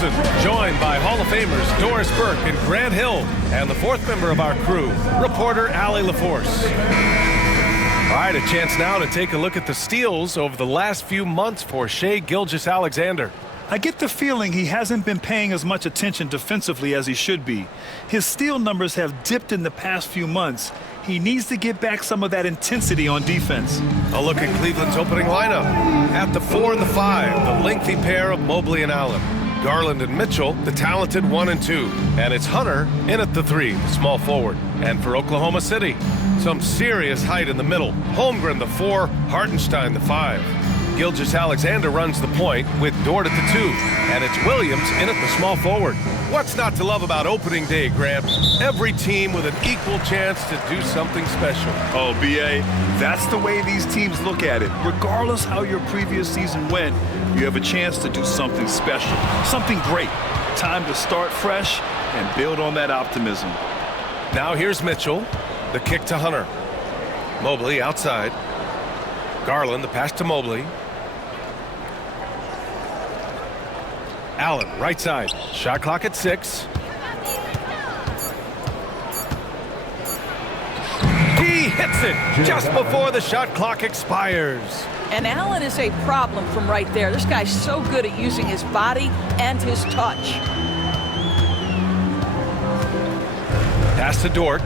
Wilson, joined by Hall of Famers Doris Burke and Grant Hill, and the fourth member of our crew, reporter Allie LaForce. All right, a chance now to take a look at the steals over the last few months for Shai Gilgeous-Alexander. I get the feeling he hasn't been paying as much attention defensively as he should be. His steal numbers have dipped in the past few months. He needs to get back some of that intensity on defense. A look at Cleveland's opening lineup. At the 4 and the 5, the lengthy pair of Mobley and Allen. Garland and Mitchell, the talented 1 and 2. And it's Hunter in at the 3, the small forward. And for Oklahoma City, some serious height in the middle. Holmgren the 4, Hartenstein the 5. Gilgeous-Alexander runs the point with Dort at the 2, and it's Williams in at the small forward. What's not to love about opening day, Grant? Every team with an equal chance to do something special. Oh, B.A., that's the way these teams look at it. Regardless how your previous season went, you have a chance to do something special, something great. Time to start fresh and build on that optimism. Now here's Mitchell, the kick to Hunter. Mobley outside. Garland, the pass to Mobley. Allen, right side. Shot clock at 6. He hits it just before the shot clock expires. And Allen is a problem from right there. This guy's so good at using his body and his touch. Pass to Dort.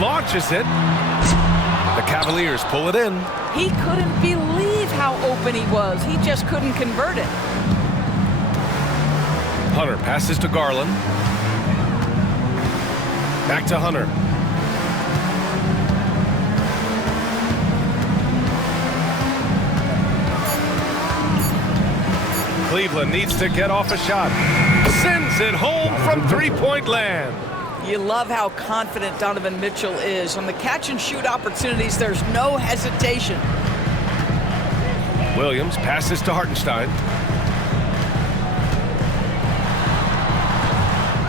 Launches it. The Cavaliers pull it in. He couldn't believe how open he was. He just couldn't convert it. Hunter passes to Garland. Back to Hunter. Cleveland needs to get off a shot. Sends it home from three-point land. You love how confident Donovan Mitchell is. On the catch-and-shoot opportunities, there's no hesitation. Williams passes to Hartenstein.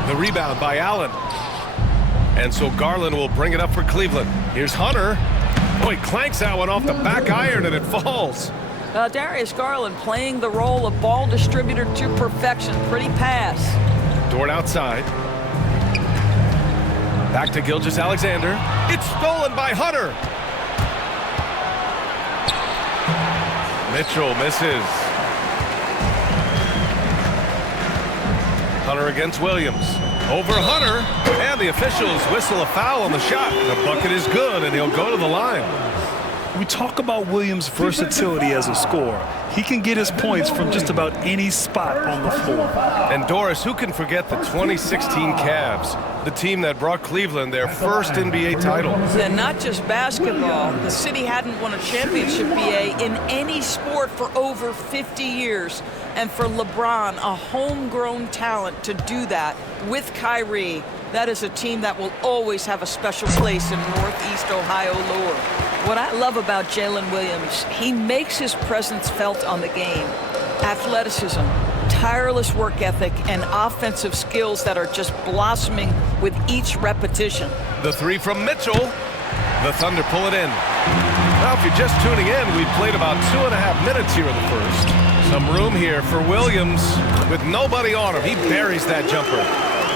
The rebound by Allen. And so Garland will bring it up for Cleveland. Here's Hunter. Oh, he clanks that one off the back iron and it falls. Darius Garland playing the role of ball distributor to perfection. Pretty pass. Dort outside. Back to Gilgeous-Alexander. It's stolen by Hunter. Mitchell misses. Hunter against Williams. Over Hunter. And the officials whistle a foul on the shot. The bucket is good, and he'll go to the line. We talk about Williams' versatility as a scorer. He can get his points from just about any spot on the floor. And Doris, who can forget the 2016 Cavs, the team that brought Cleveland their first NBA title? And not just basketball. The city hadn't won a championship, BA, in any sport for over 50 years. And for LeBron, a homegrown talent, to do that with Kyrie, that is a team that will always have a special place in Northeast Ohio lore. What I love about Jalen Williams, he makes his presence felt on the game. Athleticism, tireless work ethic, and offensive skills that are just blossoming with each repetition. The 3 from Mitchell. The Thunder pull it in. Now, if you're just tuning in, we've played about 2.5 minutes here in the first. Some room here for Williams with nobody on him. He buries that jumper.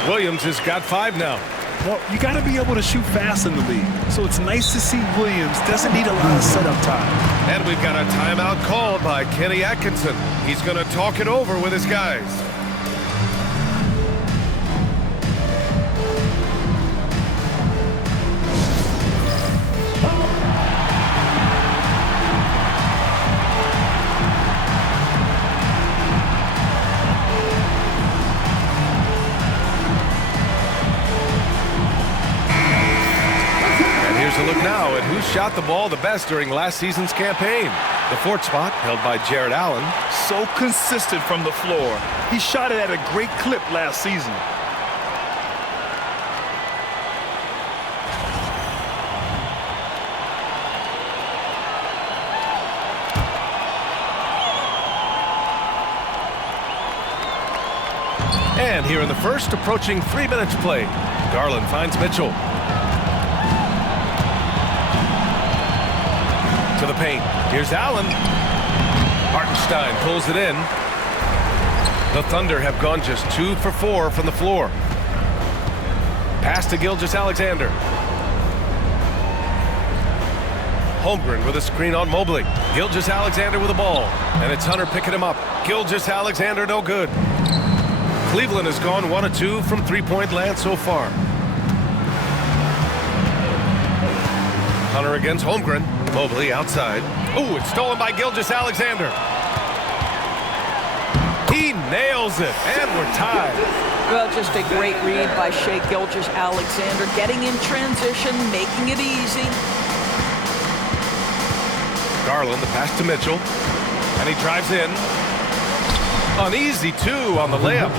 Williams has got 5 now. Well, you got to be able to shoot fast in the league. So it's nice to see Williams doesn't need a lot of setup time. And we've got a timeout called by Kenny Atkinson. He's going to talk it over with his guys. A look now at who shot the ball the best during last season's campaign. The 4th spot held by Jared Allen. So consistent from the floor. He shot it at a great clip last season. And here in the first, approaching 3 minutes played, Garland finds Mitchell. To the paint. Here's Allen. Hartenstein pulls it in. The Thunder have gone just 2 for 4 from the floor. Pass to Gilgeous-Alexander. Holmgren with a screen on Mobley. Gilgeous-Alexander with the ball. And it's Hunter picking him up. Gilgeous-Alexander no good. Cleveland has gone 1 of 2 from three-point land so far. Hunter against Holmgren. Mobley outside. Ooh, it's stolen by Gilgeous-Alexander. He nails it, and we're tied. Well, just a great read by Shai Gilgeous-Alexander, getting in transition, making it easy. Garland, the pass to Mitchell, and he drives in. An easy 2 on the layup.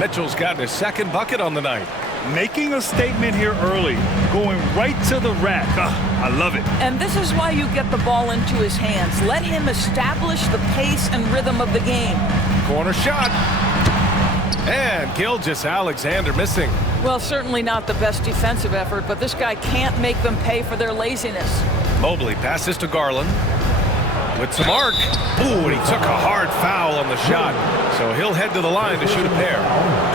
Mitchell's gotten his second bucket on the night. Making a statement here early, going right to the rack. I love it. And this is why you get the ball into his hands. Let him establish the pace and rhythm of the game. Corner shot. And Gilgeous-Alexander missing. Well, certainly not the best defensive effort, but this guy can't make them pay for their laziness. Mobley passes to Garland. With some arc. Ooh, and he took a hard foul on the shot. So he'll head to the line to shoot a pair.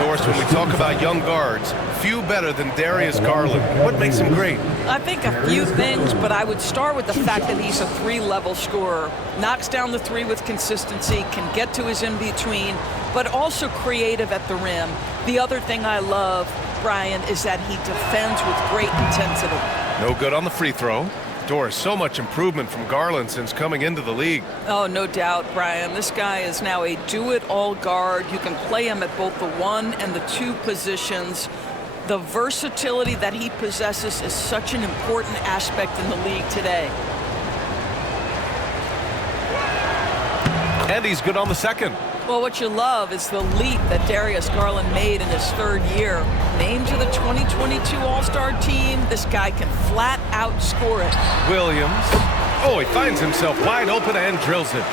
Doris, when we talk about young guards, few better than Darius Garland. What makes him great? I think a few things, but I would start with the fact that he's a 3-level scorer. Knocks down the 3 with consistency, can get to his in-between, but also creative at the rim. The other thing I love, Brian, is that he defends with great intensity. No good on the free throw. Doris, so much improvement from Garland since coming into the league. Oh, no doubt, Brian. This guy is now a do-it-all guard. You can play him at both the 1 and the 2 positions. The versatility that he possesses is such an important aspect in the league today. And he's good on the second. Well, what you love is the leap that Darius Garland made in his 3rd year. Named to the 2022 All-Star team, this guy can flat out score it. Williams. Oh, he finds himself wide open and drills it.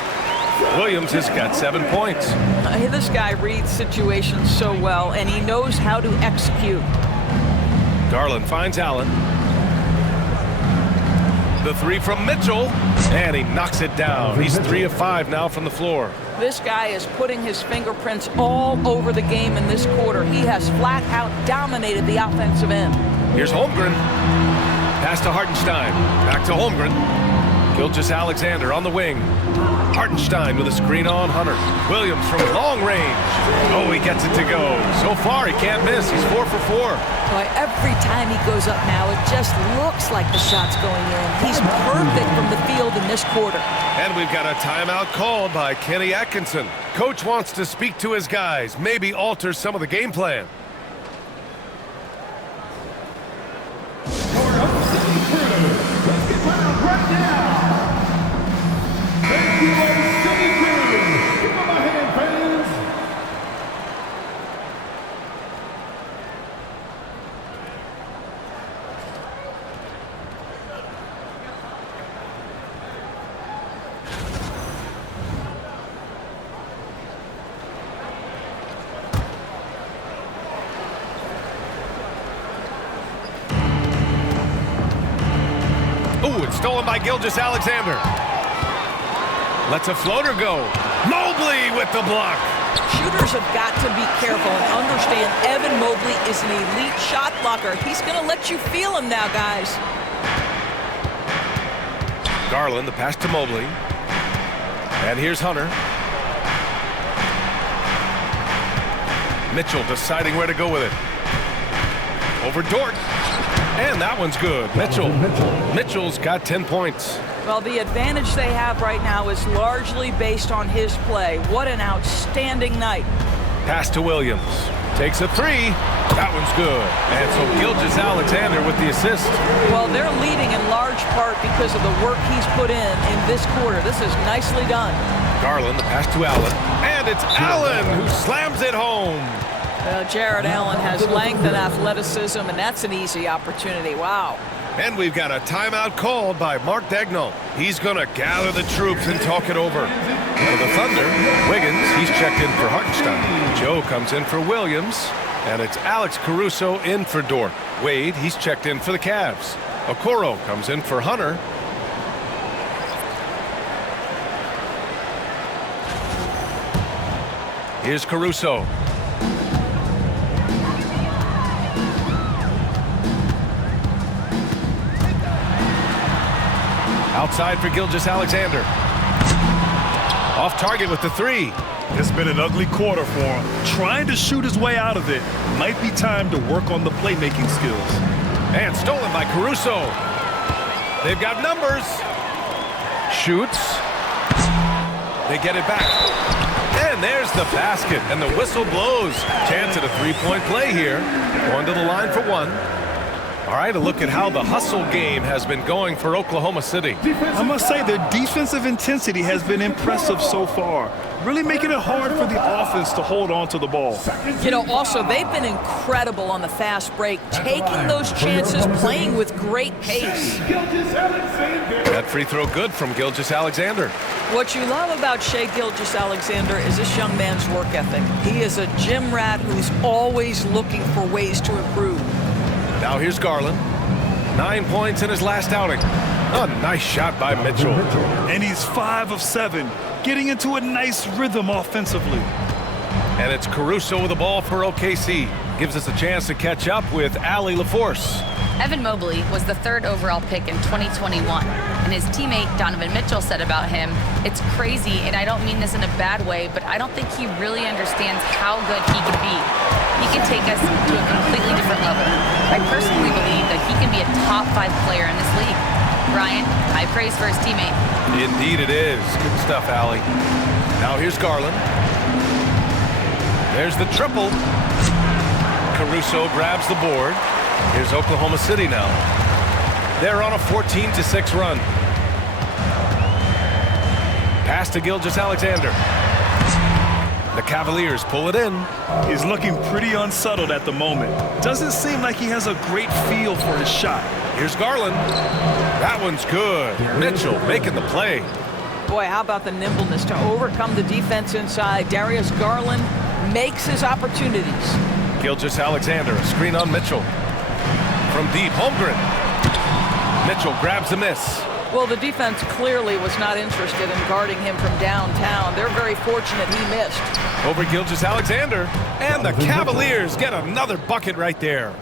Williams has got 7 points. This guy reads situations so well, and he knows how to execute. Garland finds Allen. The 3 from Mitchell, and he knocks it down. He's 3 of 5 now from the floor. This guy is putting his fingerprints all over the game in this quarter. He has flat out dominated the offensive end. Here's Holmgren. Pass to Hartenstein. Back to Holmgren. Gilgeous-Alexander on the wing. Hartenstein with a screen on Hunter. Williams from long range. Oh, he gets it to go. So far, he can't miss. He's 4 for 4. Boy, every time he goes up now, it just looks like the shot's going in. He's perfect from the field in this quarter. And we've got a timeout called by Kenny Atkinson. Coach wants to speak to his guys, maybe alter some of the game plan. Ooh, it's stolen by Gilgeous-Alexander. Lets a floater go. Mobley with the block. Shooters have got to be careful and understand Evan Mobley is an elite shot blocker. He's going to let you feel him now, guys. Garland, the pass to Mobley. And here's Hunter. Mitchell deciding where to go with it. Over Dort. And that one's good. Mitchell's got 10 points. Well, the advantage they have right now is largely based on his play. What an outstanding night. Pass to Williams. Takes a 3. That one's good. And so Gilgeous-Alexander with the assist. Well, they're leading in large part because of the work he's put in this quarter. This is nicely done. Garland, the pass to Allen. And it's Allen who slams it home. Jared Allen has length and athleticism, and that's an easy opportunity. Wow. And we've got a timeout called by Mark Dagnall. He's going to gather the troops and talk it over. For the Thunder, Wiggins, he's checked in for Hartenstein. Joe comes in for Williams. And it's Alex Caruso in for Dort. Wade, he's checked in for the Cavs. Okoro comes in for Hunter. Here's Caruso. Outside for Gilgeous-Alexander. Off target with the three. It's been an ugly quarter for him. Trying to shoot his way out of it. Might be time to work on the playmaking skills. And stolen by Caruso. They've got numbers. Shoots. They get it back. And there's the basket. And the whistle blows. Chance at a three-point play here. Going to the line for one. All right, a look at how the hustle game has been going for Oklahoma City. I must say their defensive intensity has been impressive so far. Really making it hard for the offense to hold on to the ball. You know, also, they've been incredible on the fast break, taking those chances, playing with great pace. That free throw good from Gilgeous-Alexander. What you love about Shai Gilgeous-Alexander is this young man's work ethic. He is a gym rat who's always looking for ways to improve. Now here's Garland. 9 points in his last outing. A nice shot by Mitchell. And he's 5 of 7, getting into a nice rhythm offensively. And it's Caruso with the ball for OKC. Gives us a chance to catch up with Allie LaForce. Evan Mobley was the 3rd overall pick in 2021, and his teammate Donovan Mitchell said about him, "It's crazy, and I don't mean this in a bad way, but I don't think he really understands how good he can be. He can take us to a completely different level. I personally believe that he can be a top 5 player in this league." Brian, high praise for his teammate. Indeed it is. Good stuff, Allie. Now here's Garland. There's the triple. Caruso grabs the board. Here's Oklahoma City now. They're on a 14-6 run. Pass to Gilgeous-Alexander. The Cavaliers pull it in. He's looking pretty unsettled at the moment. Doesn't seem like he has a great feel for his shot. Here's Garland. That one's good. Mitchell making the play. Boy, how about the nimbleness to overcome the defense inside. Darius Garland makes his opportunities. Gilgeous-Alexander, a screen on Mitchell. From deep, Holmgren. Mitchell grabs a miss. Well, the defense clearly was not interested in guarding him from downtown. They're very fortunate he missed. Over Gilgeous-Alexander. And the Cavaliers get another bucket right there.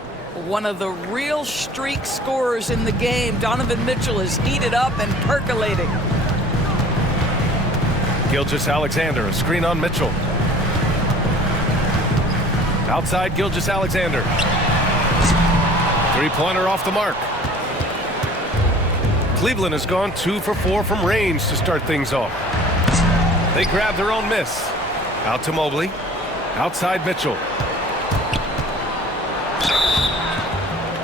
One of the real streak scorers in the game. Donovan Mitchell is heated up and percolating. Gilgeous-Alexander, a screen on Mitchell. Outside Gilgeous-Alexander. Three-pointer off the mark. Cleveland has gone 2 for 4 from range to start things off. They grab their own miss. Out to Mobley. Outside Mitchell.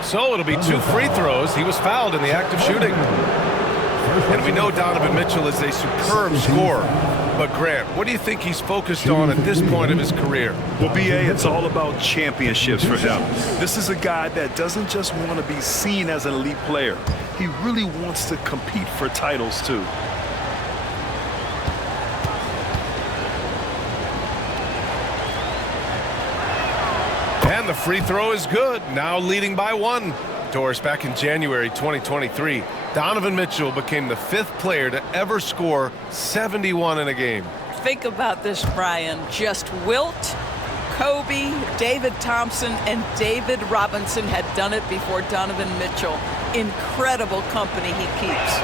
So it'll be 2 free throws. He was fouled in the act of shooting. And we know Donovan Mitchell is a superb scorer. But Grant, what do you think he's focused on at this point of his career? Well, B.A., it's all about championships for him. This is a guy that doesn't just want to be seen as an elite player. He really wants to compete for titles, too. And the free throw is good. Now leading by 1. Doris, back in January 2023, Donovan Mitchell became the 5th player to ever score 71 in a game. Think about this, Brian. Just Wilt, Kobe, David Thompson, and David Robinson had done it before Donovan Mitchell. Incredible company he keeps.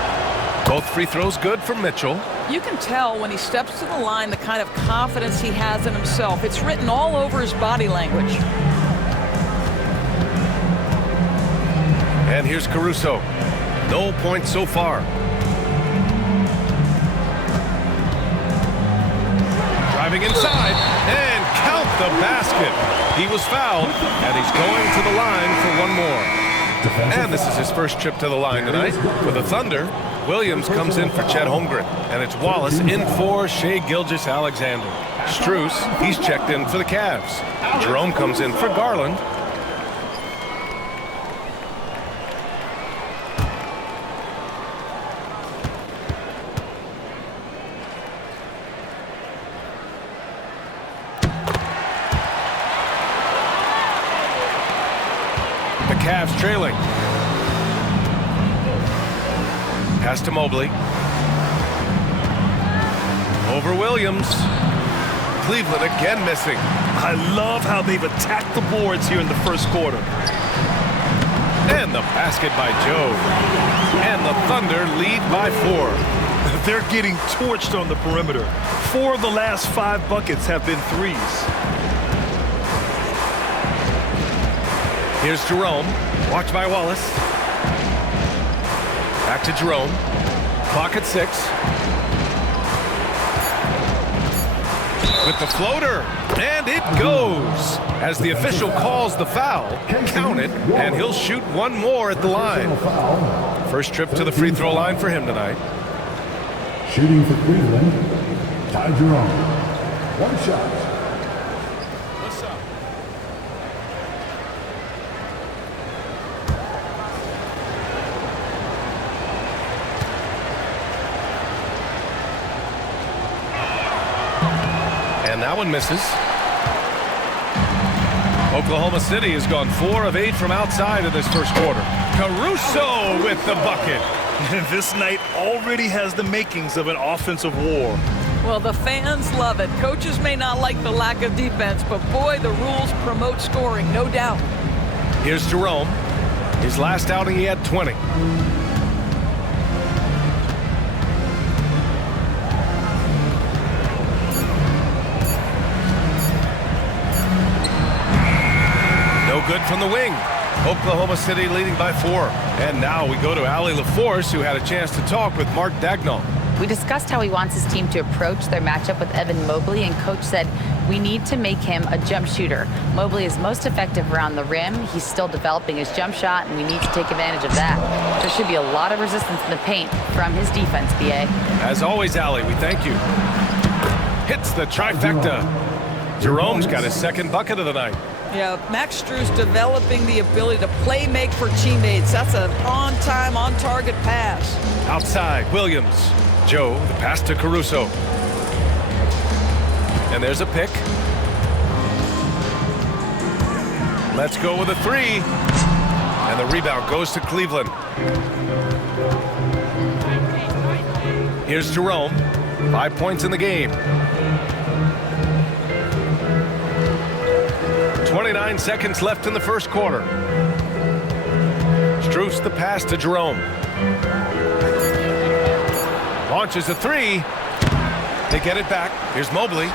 Both free throws good from Mitchell. You can tell when he steps to the line the kind of confidence he has in himself. It's written all over his body language. And here's Caruso. No points so far. Driving inside and count the basket. He was fouled and he's going to the line for one more. And this is his first trip to the line tonight. For the Thunder, Williams comes in for Chet Holmgren. And it's Wallace in for Shai Gilgeous-Alexander. Strus, he's checked in for the Cavs. Jerome comes in for Garland. Cavs trailing. Pass to Mobley. Over Williams. Cleveland again missing. I love how they've attacked the boards here in the first quarter. And the basket by Joe. And the Thunder lead by 4. They're getting torched on the perimeter. 4 of the last 5 buckets have been threes. Here's Jerome. Watch by Wallace. Back to Jerome. Clock at 6. With the floater, and it goes. As the official calls the foul, count it, and he'll shoot one more at the line. First trip to the free throw line for him tonight. Shooting for Cleveland, Ty Jerome. One shot. And that one misses. Oklahoma City has gone 4 of 8 from outside in this first quarter. Caruso with the bucket. This night already has the makings of an offensive war. Well, the fans love it. Coaches may not like the lack of defense, but boy, the rules promote scoring, no doubt. Here's Jerome. His last outing, he had 20. No good from the wing. Oklahoma City leading by 4. And now we go to Allie LaForce, who had a chance to talk with Mark Dagnall. We discussed how he wants his team to approach their matchup with Evan Mobley, and Coach said, we need to make him a jump shooter. Mobley is most effective around the rim. He's still developing his jump shot, and we need to take advantage of that. There should be a lot of resistance in the paint from his defense, BA. As always, Allie, we thank you. Hits the trifecta. Jerome's got his second bucket of the night. Yeah, Max Strus developing the ability to play make for teammates. That's an on-time, on-target pass. Outside, Williams. Joe, the pass to Caruso. And there's a pick. Let's go with a 3. And the rebound goes to Cleveland. Here's Jerome. 5 points in the game. 29 seconds left in the first quarter. Strus the pass to Jerome. Launches a 3. They get it back. Here's Mobley.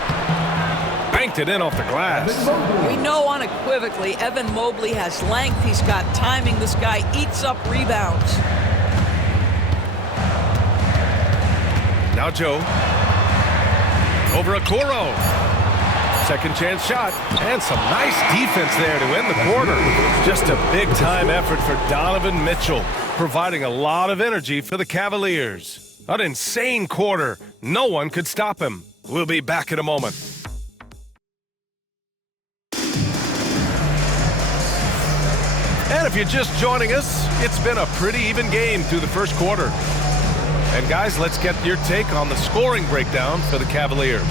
Banked it in off the glass. We know unequivocally Evan Mobley has length. He's got timing. This guy eats up rebounds. Now Joe. Over Okoro. Second chance shot. And some nice defense there to end the quarter. Just a big-time effort for Donovan Mitchell, providing a lot of energy for the Cavaliers. An insane quarter. No one could stop him. We'll be back in a moment. And if you're just joining us, it's been a pretty even game through the first quarter. And guys, let's get your take on the scoring breakdown for the Cavaliers.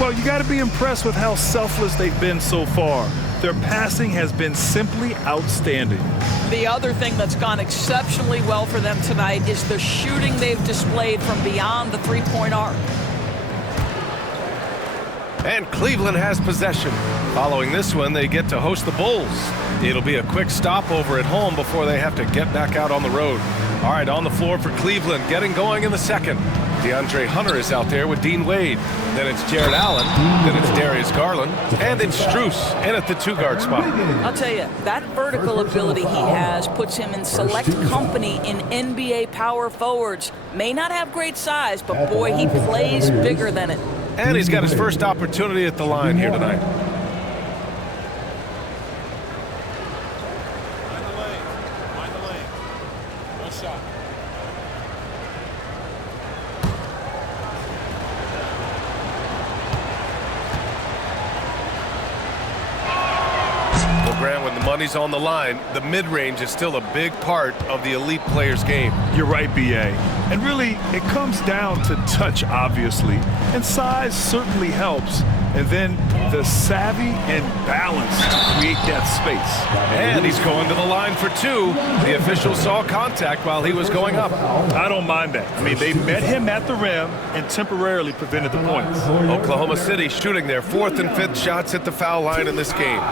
Well, you got to be impressed with how selfless they've been so far. Their passing has been simply outstanding. The other thing that's gone exceptionally well for them tonight is the shooting they've displayed from beyond the three-point arc. And Cleveland has possession. Following this one, they get to host the Bulls. It'll be a quick stopover at home before they have to get back out on the road. All right, on the floor for Cleveland, getting going in the second. DeAndre Hunter is out there with Dean Wade. Then it's Jared Allen. Then it's Darius Garland. And it's Strus in at the 2-guard spot. I'll tell you, that vertical ability he has puts him in select company in NBA power forwards. May not have great size, but boy, he plays bigger than it. And he's got his first opportunity at the line here tonight. Mind the lane. One shot. Well, Grant, when the money's on the line, the mid-range is still a big part of the elite player's game. You're right, B.A. And really, it comes down to touch, obviously. And size certainly helps. and then the savvy and balance to create that space. And he's going to the line for two. The official saw contact while he was going up. I don't mind that. I mean, they met him at the rim and temporarily prevented the points. Oklahoma City shooting their 4th and 5th shots at the foul line in this game.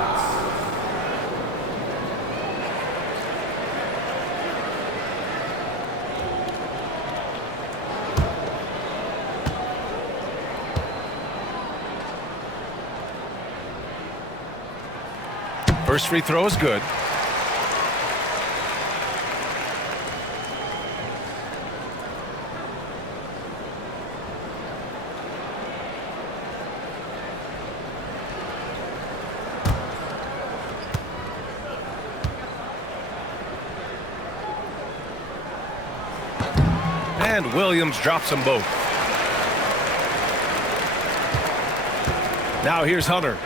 First free throw is good. And Williams drops them both. Now here's Hunter.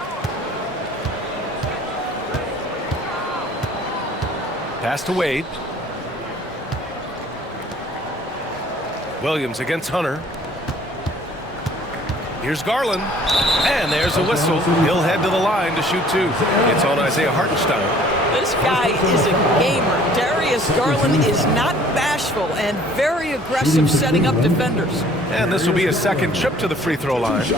Pass to Wade. Williams against Hunter. Here's Garland. And there's a whistle. He'll head to the line to shoot two. It's on Isaiah Hartenstein. This guy is a gamer. Darius Garland is not bashful and very aggressive setting up defenders. And this will be a second trip to the free throw line.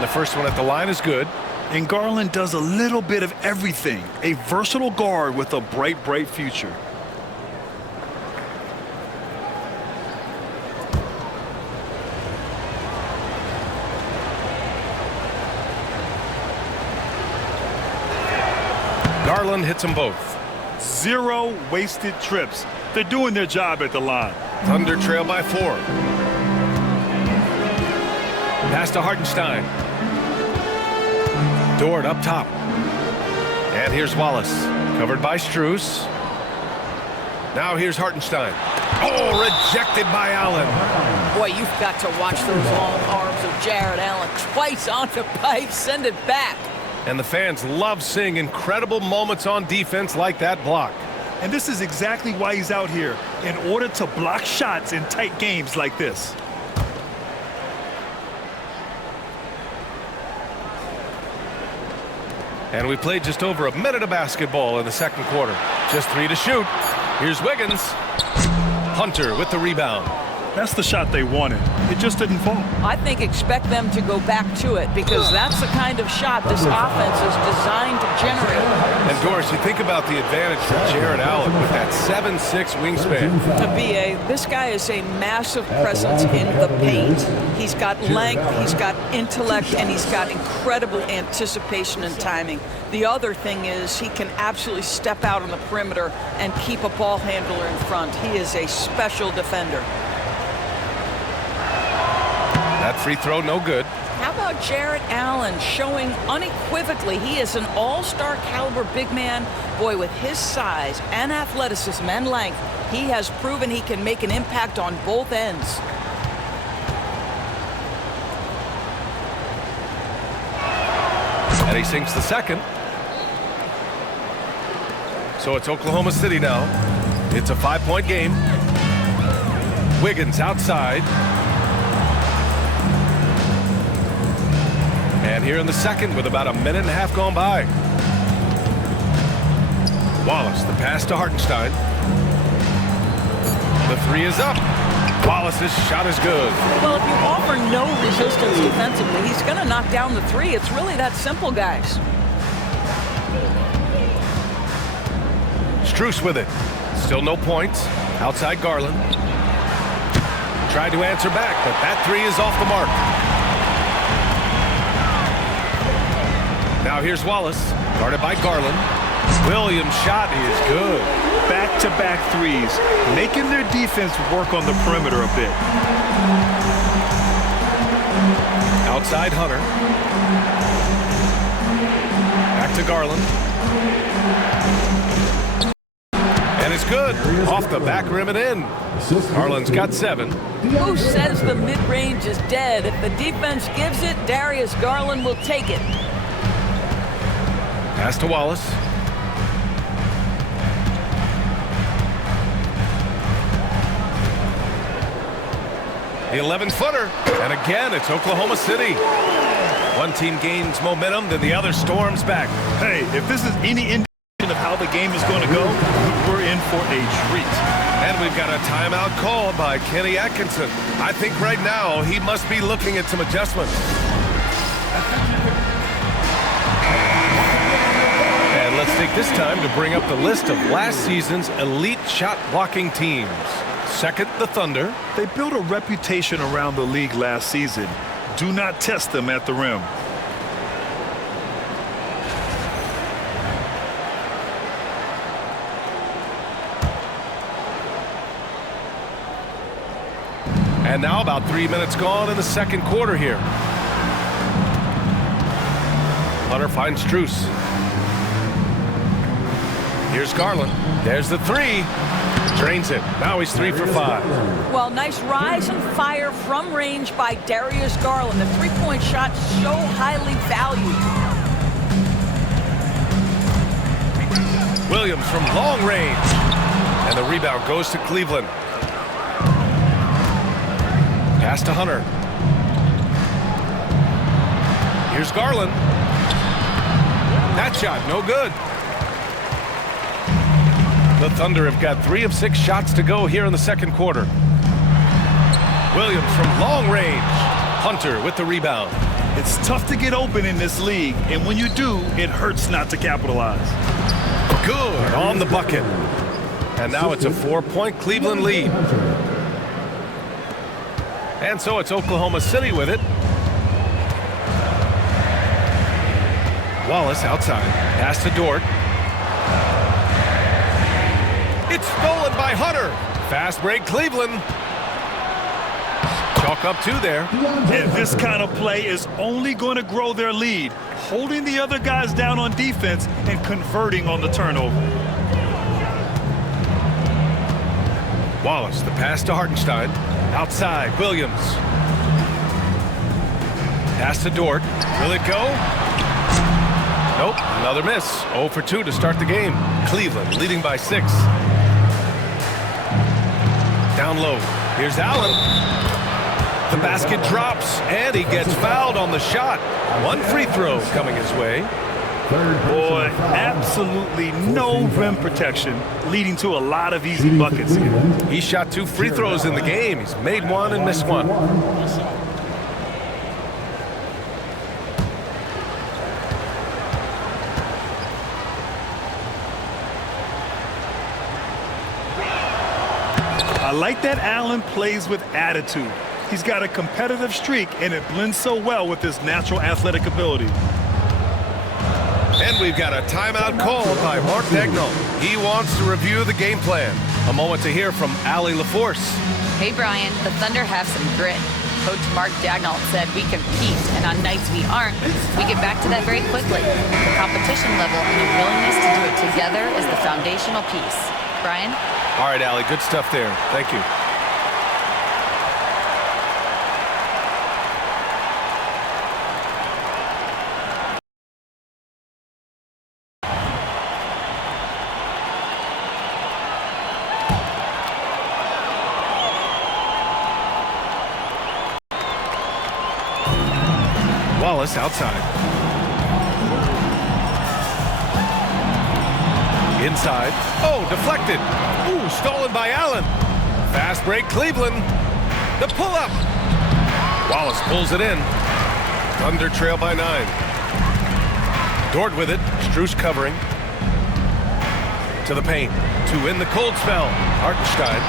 The first one at the line is good. And Garland does a little bit of everything. A versatile guard with a bright, bright future. Garland hits them both. 0 wasted trips. They're doing their job at the line. Thunder trail by 4. Pass to Hartenstein. Dort up top. And here's Wallace. Covered by Strus. Now here's Hartenstein. Oh, rejected by Allen. Boy, you've got to watch those long arms of Jared Allen. Twice on the pipe, send it back. And the fans love seeing incredible moments on defense like that block. And this is exactly why he's out here, in order to block shots in tight games like this. And we played just over a minute of basketball in the second quarter. Just 3 to shoot. Here's Wiggins. Hunter with the rebound. That's the shot they wanted. It just didn't fall. I think expect them to go back to it because that's the kind of shot this offense is designed to generate. And Doris, you think about the advantage for Jared Allen with that 7'6" wingspan. To BA, this guy is a massive presence in the paint. He's got length, he's got intellect, and he's got incredible anticipation and timing. The other thing is he can absolutely step out on the perimeter and keep a ball handler in front. He is a special defender. That free throw, no good. How about Jared Allen showing unequivocally he is an all-star caliber big man? Boy, with his size and athleticism and length, he has proven he can make an impact on both ends. And he sinks the second. So it's Oklahoma City now. It's a 5-point game. Wiggins outside. And here in the second with about a minute and a half gone by. Wallace, the pass to Hartenstein. The three is up. Wallace's shot is good. Well, if you offer no resistance defensively, he's going to knock down the three. It's really that simple, guys. Strus with it. Still no points. Outside Garland. Tried to answer back, but that three is off the mark. Now here's Wallace, guarded by Garland. Williams' shot is good. Back-to-back threes, making their defense work on the perimeter a bit. Outside Hunter. Back to Garland. And it's good. Off the back rim and in. Garland's got 7. Who says the mid-range is dead? If the defense gives it, Darius Garland will take it. Pass to Wallace. The 11-footer. And again, it's Oklahoma City. One team gains momentum, then the other storms back. Hey, if this is any indication of how the game is going to go, we're in for a treat. And we've got a timeout called by Kenny Atkinson. I think right now he must be looking at some adjustments. And let's take this time to bring up the list of last season's elite shot blocking teams. Second, the Thunder. They built a reputation around the league last season. Do not test them at the rim. And now about 3 minutes gone in the second quarter here. Hunter finds Strus. Here's Garland. There's the three. Drains it. Now he's 3 for 5. Well, nice rise and fire from range by Darius Garland. The three-point shot so highly valued. Williams from long range. And the rebound goes to Cleveland. Pass to Hunter. Here's Garland. That shot, no good. The Thunder have got 3 of 6 shots to go here in the second quarter. Williams from long range. Hunter with the rebound. It's tough to get open in this league, and when you do, it hurts not to capitalize. Good on the bucket. And now it's a 4-point Cleveland lead. And so it's Oklahoma City with it. Wallace outside. Pass to Dort. It's stolen by Hunter. Fast break Cleveland. Chalk up 2 there. And this kind of play is only going to grow their lead, holding the other guys down on defense and converting on the turnover. Wallace, the pass to Hartenstein. Outside, Williams. Pass to Dort. Will it go? Nope, another miss. 0 for 2 to start the game. Cleveland leading by 6. Down low. Here's Allen. The basket drops, and he gets fouled on the shot. 1 free throw coming his way. Boy, absolutely no rim protection, leading to a lot of easy buckets here. He shot 2 free throws in the game. He's made 1 and missed 1. I like that Allen plays with attitude. He's got a competitive streak, and it blends so well with his natural athletic ability. And we've got a timeout called by Mark Dagnall. He wants to review the game plan. A moment to hear from Allie LaForce. Hey, Brian, the Thunder have some grit. Coach Mark Dagnall said we compete, and on nights we aren't, we get back to that very quickly. The competition level and the willingness to do it together is the foundational piece. Brian? All right, Allie, good stuff there. Thank you. Wallace outside. Inside. Oh, deflected. Ooh, stolen by Allen. Fast break Cleveland. The pull-up. Wallace pulls it in. Thunder trail by 9. Dort with it. Strus covering. To the paint. To win the cold spell. Hartenstein.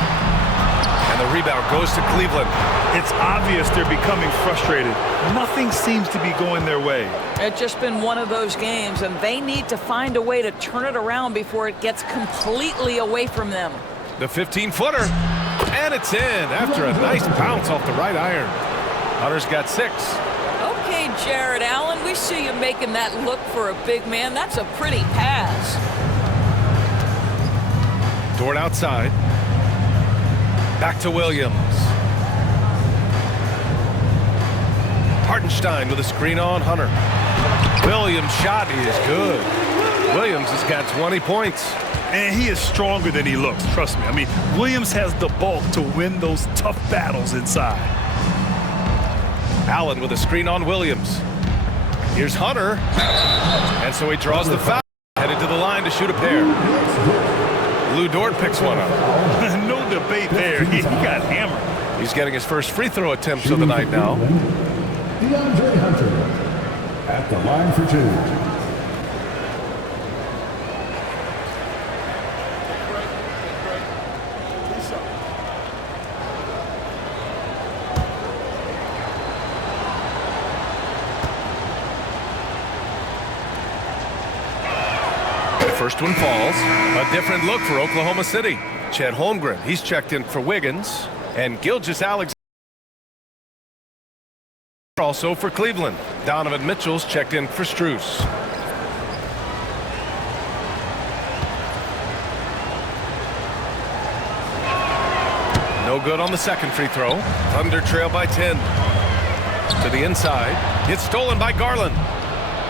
And the rebound goes to Cleveland. It's obvious they're becoming frustrated. Nothing seems to be going their way. It's just been one of those games, and they need to find a way to turn it around before it gets completely away from them. The 15-footer. And it's in after a nice bounce off the right iron. Hunter's got 6. Okay, Jared Allen, we see you making that look for a big man. That's a pretty pass. Dort outside. Back to Williams. Hartenstein with a screen on Hunter. Williams' shot is good. Williams has got 20 points. And he is stronger than he looks, trust me. I mean, Williams has the bulk to win those tough battles inside. Allen with a screen on Williams. Here's Hunter. And so he draws the foul. Headed to the line to shoot a pair. Lou Dort picks one up. No debate there. He got hammered. He's getting his first free throw attempts of the night now. DeAndre Hunter at the line for 2. First one falls. A different look for Oklahoma City. Chet Holmgren, he's checked in for Wiggins. And Gilgeous-Alexander also for Cleveland. Donovan Mitchell's checked in for Strus. No good on the second free throw. Thunder trail by 10. To the inside. It's stolen by Garland.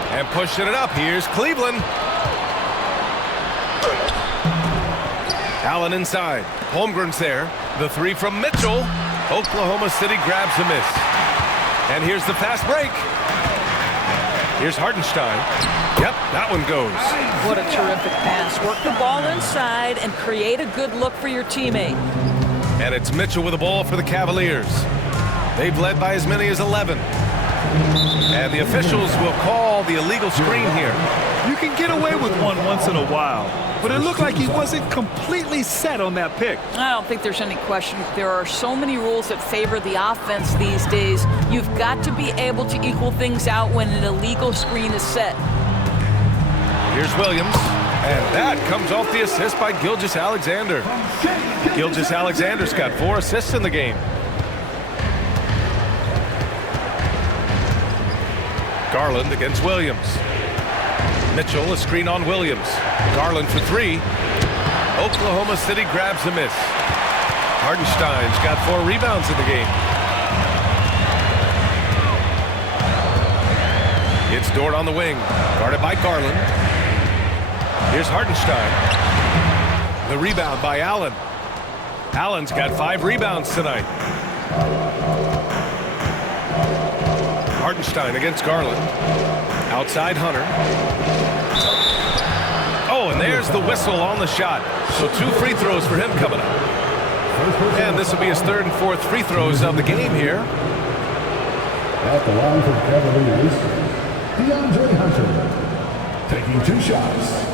And pushing it up. Here's Cleveland. Allen inside. Holmgren's there. The three from Mitchell. Oklahoma City grabs a miss. And here's the fast break. Here's Hartenstein. Yep, that one goes. What a terrific pass. Work the ball inside and create a good look for your teammate. And it's Mitchell with the ball for the Cavaliers. They've led by as many as 11. And the officials will call the illegal screen here. You can get away with one once in a while, but it looked like he wasn't completely set on that pick. I don't think there's any question. There are so many rules that favor the offense these days. You've got to be able to equal things out when an illegal screen is set. Here's Williams. And that comes off the assist by Gilgeous-Alexander. Gilgeous-Alexander's got 4 assists in the game. Garland against Williams. Mitchell, a screen on Williams. Garland for 3. Oklahoma City grabs a miss. Hartenstein's got 4 rebounds in the game. It's Dort on the wing, guarded by Garland. Here's Hartenstein. The rebound by Allen. Allen's got 5 rebounds tonight. Hartenstein against Garland. Outside Hunter. Oh, and there's the whistle on the shot. So 2 free throws for him coming up. And this will be his 3rd and 4th free throws of the game here. At the line for the Cavaliers, DeAndre Hunter taking 2 shots.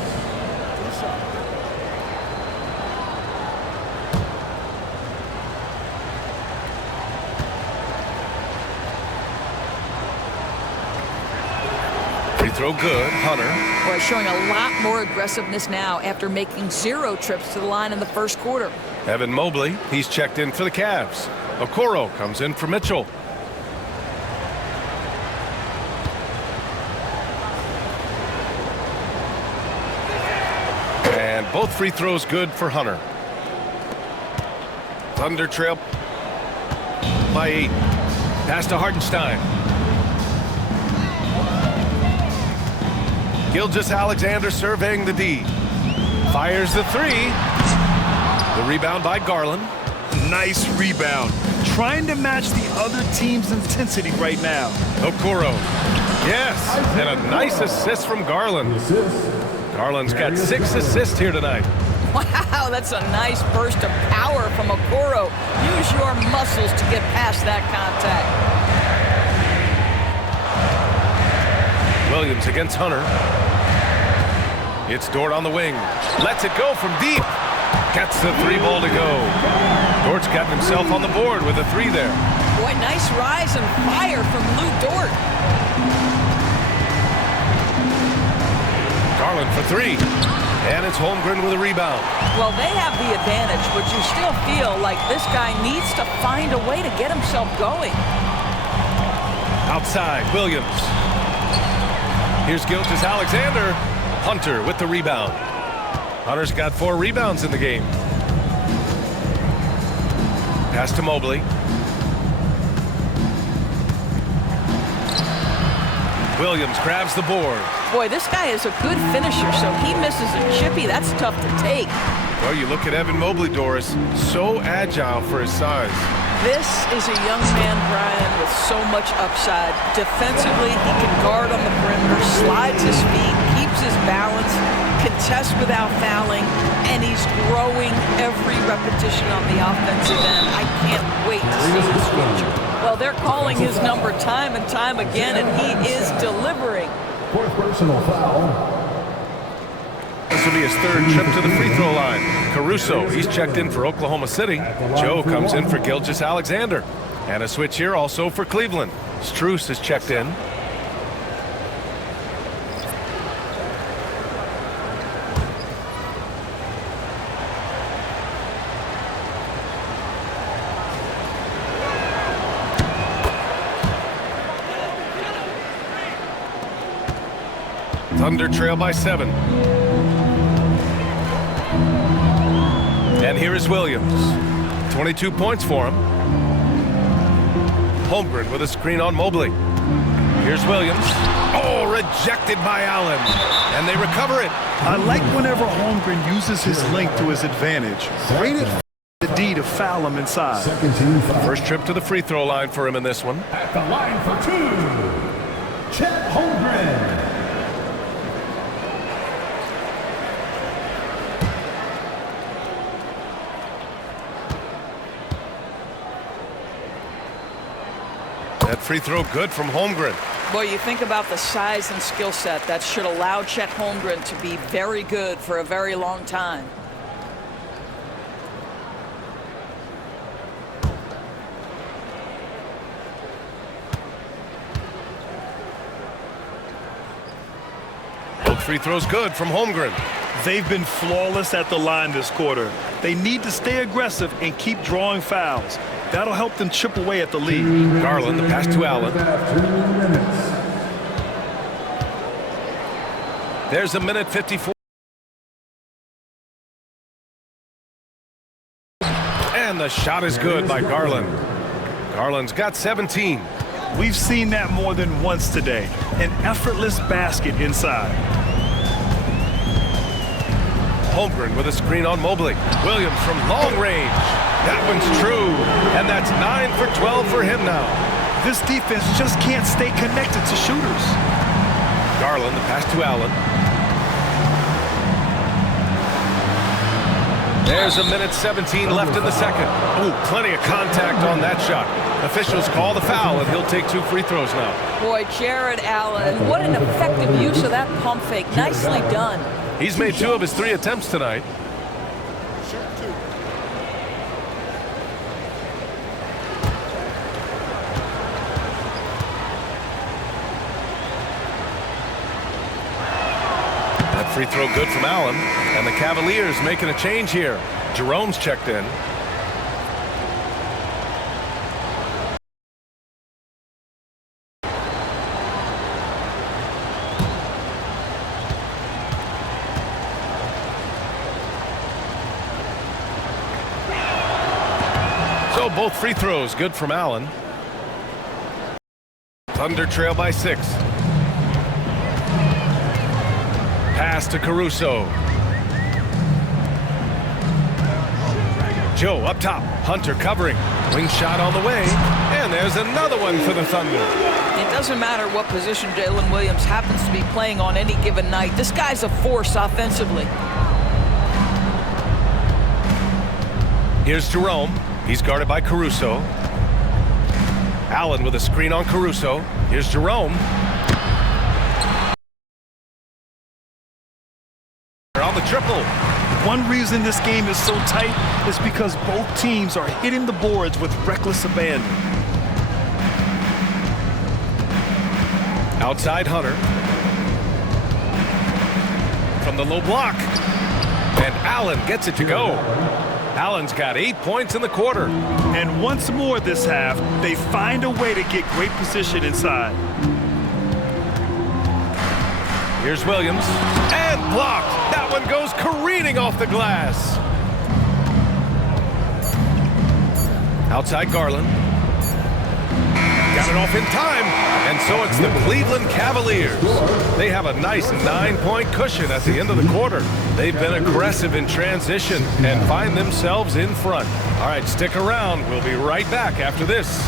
Throw good, Hunter. Boy, showing a lot more aggressiveness now after making 0 trips to the line in the first quarter. Evan Mobley, he's checked in for the Cavs. Okoro comes in for Mitchell. And both free throws good for Hunter. Thunder trail by 8. Pass to Hartenstein. Gilgeous-Alexander surveying the D. Fires the 3. The rebound by Garland. Nice rebound. Trying to match the other team's intensity right now. Okoro. Yes, and a nice assist from Garland. Garland's got 6 assists here tonight. Wow, that's a nice burst of power from Okoro. Use your muscles to get past that contact. Williams against Hunter. It's Dort on the wing. Lets it go from deep. Gets the 3 ball to go. Dort's gotten himself on the board with a 3 there. Boy, nice rise and fire from Lou Dort. Garland for 3. And it's Holmgren with a rebound. Well, they have the advantage, but you still feel like this guy needs to find a way to get himself going. Outside, Williams. Here's Gilgeous-Alexander. Hunter with the rebound. Hunter's got 4 rebounds in the game. Pass to Mobley. Williams grabs the board. Boy, this guy is a good finisher, so he misses a chippy. That's tough to take. Well, you look at Evan Mobley, Doris. So agile for his size. This is a young man, Brian, with so much upside. Defensively, he can guard on the perimeter, slides his feet, keeps his balance, contests without fouling, and he's growing every repetition on the offensive end. I can't wait to see his future. Well, they're calling his number time and time again, and he is delivering. Fourth personal foul. This will be his third trip to the free throw line. Caruso, he's checked in for Oklahoma City. Joe comes in for Gilgeous-Alexander. And a switch here also for Cleveland. Strus is checked in. Thunder trail by 7. And here is Williams. 22 points for him. Holmgren with a screen on Mobley. Here's Williams. Oh, rejected by Allen. And they recover it. I like whenever Holmgren uses his length to his advantage. Great at the D to foul him inside. Second team foul. First trip to the free throw line for him in this one. At the line for 2, Chet Holmgren. That free throw good from Holmgren. Boy, you think about the size and skill set that should allow Chet Holmgren to be very good for a very long time. Both free throws good from Holmgren. They've been flawless at the line this quarter. They need to stay aggressive and keep drawing fouls. That'll help them chip away at the lead. Garland, the pass to Allen. 2 minutes. There's a minute 54. And the shot is good by Garland. Garland's got 17. We've seen that more than once today. An effortless basket inside. Holmgren with a screen on Mobley. Williams from long range. That one's true. And that's 9 for 12 for him now. This defense just can't stay connected to shooters. Garland, the pass to Allen. There's a minute 17 left in the second. Ooh, plenty of contact on that shot. Officials call the foul, and he'll take 2 free throws now. Boy, Jared Allen, what an effective use of that pump fake. Nicely done. He's made 2 of his 3 attempts tonight. That free throw good from Allen. And the Cavaliers making a change here. Jerome's checked in. So both free throws good from Allen. Thunder trail by 6. Pass to Caruso. Joe up top. Hunter covering. Wing shot on the way. And there's another one for the Thunder. It doesn't matter what position Jalen Williams happens to be playing on any given night. This guy's a force offensively. Here's Jerome. He's guarded by Caruso. Allen with a screen on Caruso. Here's Jerome. On the triple. One reason this game is so tight is because both teams are hitting the boards with reckless abandon. Outside Hunter. From the low block. And Allen gets it to go. Allen's got 8 points in the quarter. And once more this half, they find a way to get great position inside. Here's Williams. And blocked. That one goes careening off the glass. Outside Garland. Got it off in time, and so it's the Cleveland Cavaliers. They have a nice 9-point cushion at the end of the quarter. They've been aggressive in transition and find themselves in front. All right, stick around. We'll be right back after this.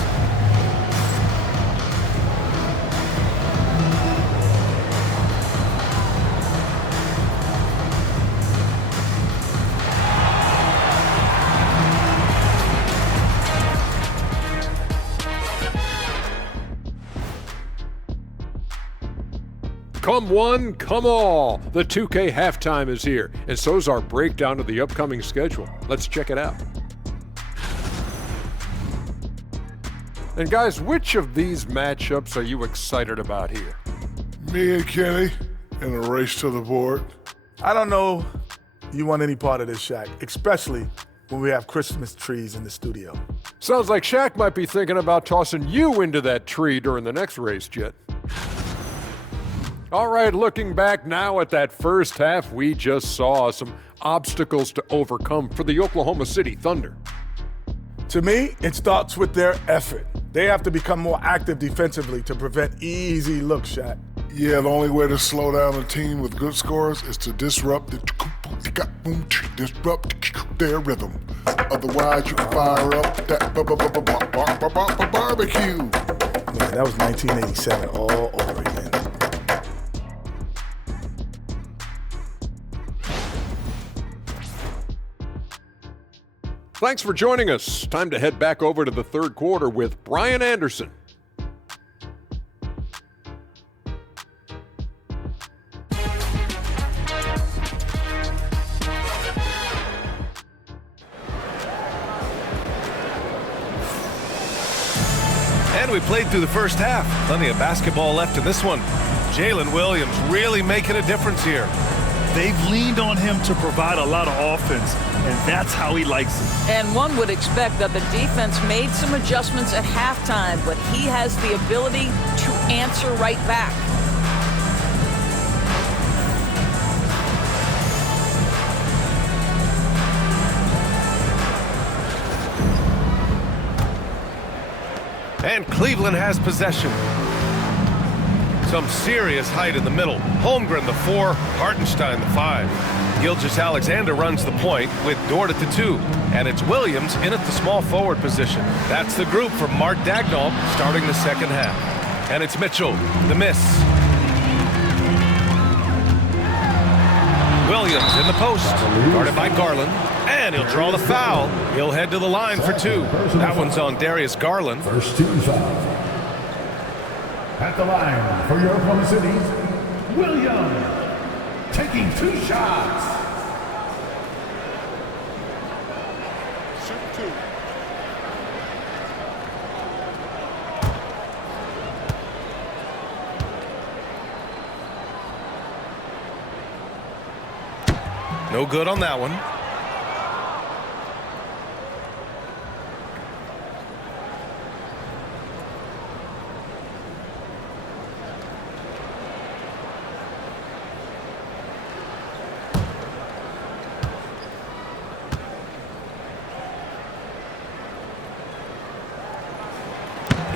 Come one, come all. The 2K halftime is here, and so's our breakdown of the upcoming schedule. Let's check it out. And guys, which of these matchups are you excited about here? Me and Kenny in a race to the board. I don't know you want any part of this, Shaq, especially when we have Christmas trees in the studio. Sounds like Shaq might be thinking about tossing you into that tree during the next race, Jet. All right, looking back now at that first half, we just saw some obstacles to overcome for the Oklahoma City Thunder. To me, it starts with their effort. They have to become more active defensively to prevent easy looks, Shaq. Yeah, the only way to slow down a team with good scores is to disrupt their rhythm. Otherwise, you can fire up that barbecue. Man, that was 1987 all over again. Thanks for joining us. Time to head back over to the third quarter with Brian Anderson. And we played through the first half. Plenty of basketball left in this one. Jalen Williams really making a difference here. They've leaned on him to provide a lot of offense, and that's how he likes it. And one would expect that the defense made some adjustments at halftime, but he has the ability to answer right back. And Cleveland has possession. Some serious height in the middle. Holmgren, the 4, Hartenstein, the 5. Gilgeous-Alexander runs the point with Dort at the 2. And it's Williams in at the small forward position. That's the group from Mark Dagnall starting the second half. And it's Mitchell, the miss. Williams in the post, guarded by Garland. And he'll draw the foul. He'll head to the line for 2. That one's on Darius Garland. First team foul. At the line for your Oklahoma City, Williams, taking 2 shots. Shoot 2. No good on that one.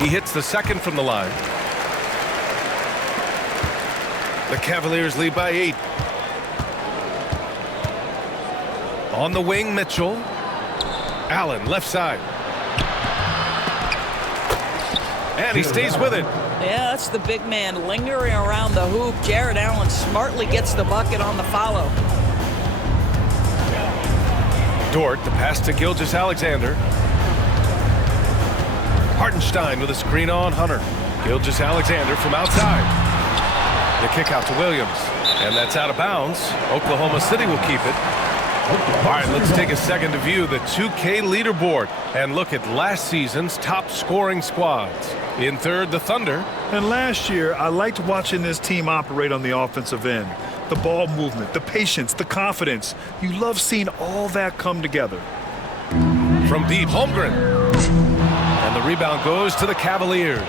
He hits the second from the line. The Cavaliers lead by 8. On the wing, Mitchell. Allen, left side. And he stays with it. Yeah, that's the big man lingering around the hoop. Jared Allen smartly gets the bucket on the follow. Dort, the pass to Gilgeous-Alexander. Hartenstein with a screen on Hunter. Gilgeous-Alexander from outside. The kick out to Williams. And that's out of bounds. Oklahoma City will keep it. All right, let's take a second to view the 2K leaderboard and look at last season's top scoring squads. In third, the Thunder. And last year, I liked watching this team operate on the offensive end. The ball movement, the patience, the confidence. You love seeing all that come together. From deep, Holmgren. And the rebound goes to the Cavaliers.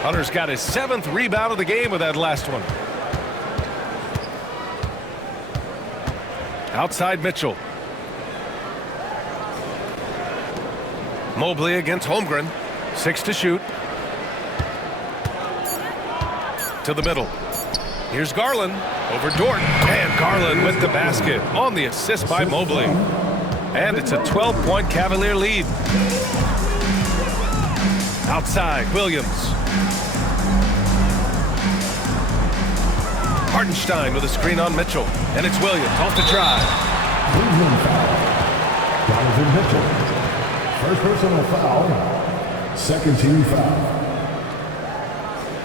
Hunter's got his 7th rebound of the game with that last one. Outside Mitchell. Mobley against Holmgren. 6 to shoot. to the middle. Here's Garland over Dort, and Garland with the basket on the assist by Mobley. And it's a 12-point Cavalier lead. Outside, Williams. Hartenstein with a screen on Mitchell, and it's Williams off the drive. Cleveland foul. Donovan Mitchell. First personal foul. Second team foul.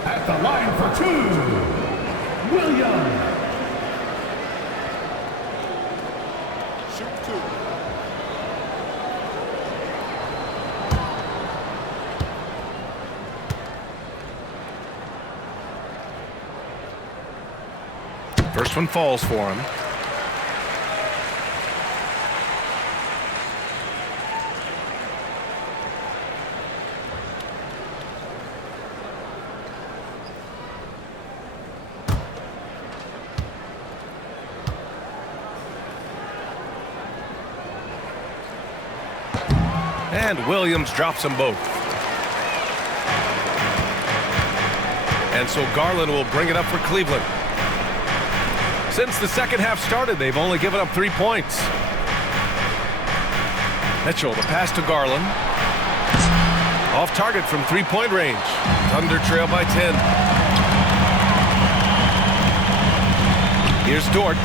At the line for two, Williams. Shoot 2. First one falls for him. And Williams drops them both. And so Garland will bring it up for Cleveland. Since the second half started, they've only given up 3 points. Mitchell, the pass to Garland. Off target from three-point range. Thunder trail by 10. Here's Dort.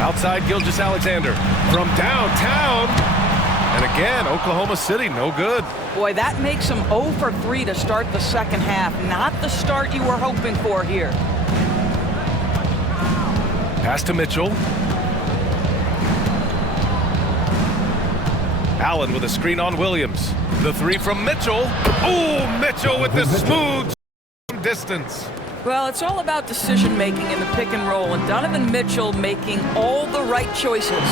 Outside Gilgeous-Alexander. From downtown. And again, Oklahoma City, no good. Boy, that makes them 0 for 3 to start the second half. Not the start you were hoping for here. Pass to Mitchell. Allen with a screen on Williams. The three from Mitchell. Oh, Mitchell with the smooth distance. Well, it's all about decision making in the pick and roll, and Donovan Mitchell making all the right choices.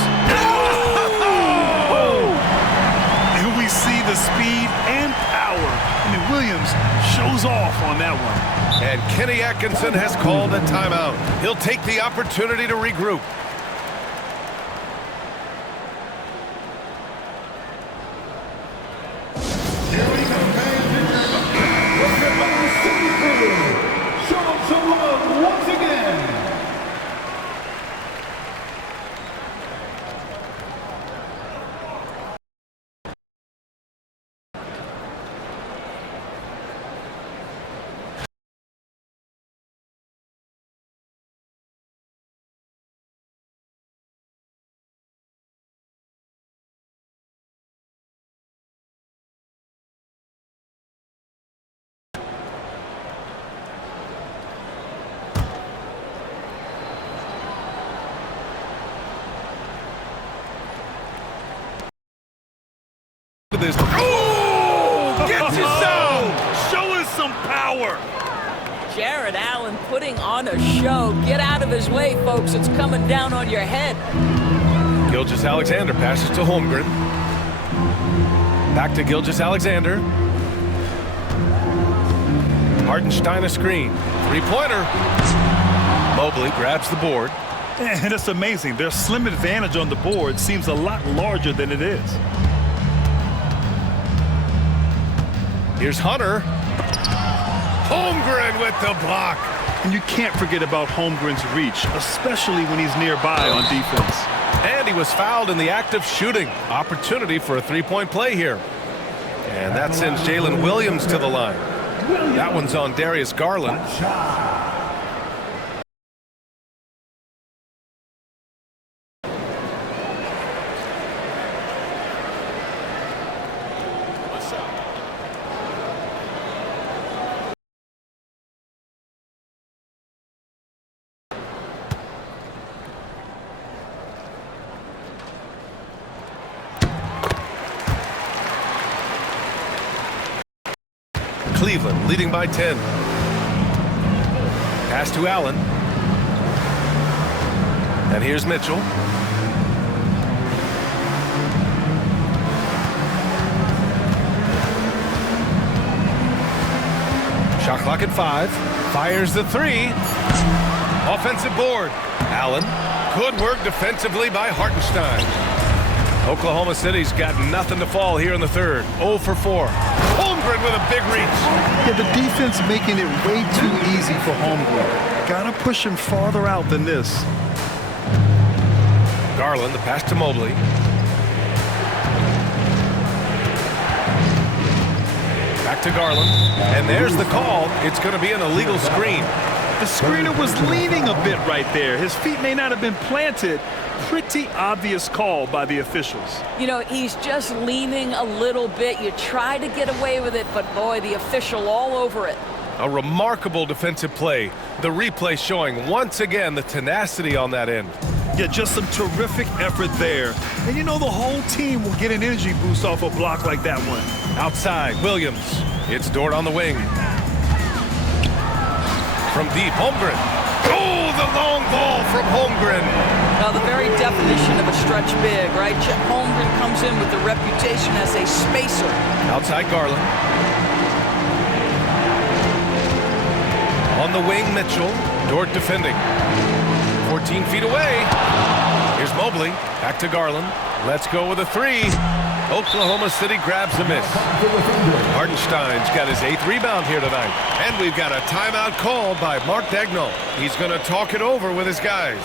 And we see the speed and power. I mean, Williams shows off on that one. And Kenny Atkinson has called a timeout. He'll take the opportunity to regroup. Here we go, show them some love once again. This. Oh, get yourself! Show us some power. Jared Allen putting on a show. Get out of his way, folks. It's coming down on your head. Gilgeous-Alexander passes to Holmgren. Back to Gilgeous-Alexander. Hartenstein a screen. Three-pointer. Mobley grabs the board. And it's amazing. Their slim advantage on the board seems a lot larger than it is. Here's Hunter. Holmgren with the block. And you can't forget about Holmgren's reach, especially when he's nearby on defense. And he was fouled in the act of shooting. Opportunity for a three-point play here. And that sends Jalen Williams to the line. That one's on Darius Garland. Cleveland leading by 10. Pass to Allen. And here's Mitchell. Shot clock at 5. Fires the three. Offensive board. Allen. Good work defensively by Hartenstein. Oklahoma City's got nothing to fall here in the third. 0 for 4. Holmgren with a big reach. Yeah, the defense making it way too easy for Holmgren. Gotta push him farther out than this. Garland, the pass to Mobley. Back to Garland. And there's the call. It's going to be an illegal screen. The screener was leaning a bit right there. His feet may not have been planted. Pretty obvious call by the officials. You know, he's just leaning a little bit. You try to get away with it, but boy, the official all over it. A remarkable defensive play. The replay showing once again the tenacity on that end. Yeah, just some terrific effort there. And you know the whole team will get an energy boost off a block like that one. Outside, Williams. It's Dort on the wing. From deep, Holmgren. Oh, the long ball from Holmgren. Now, the very definition of a stretch big, right? Chet Holmgren comes in with the reputation as a spacer. Outside, Garland. On the wing, Mitchell. Dort defending. 14 feet away. Here's Mobley. Back to Garland. Let's go with a three. Oklahoma City grabs the miss. Hartenstein's got his 8th rebound here tonight. And we've got a timeout called by Mark Daigneault. He's going to talk it over with his guys.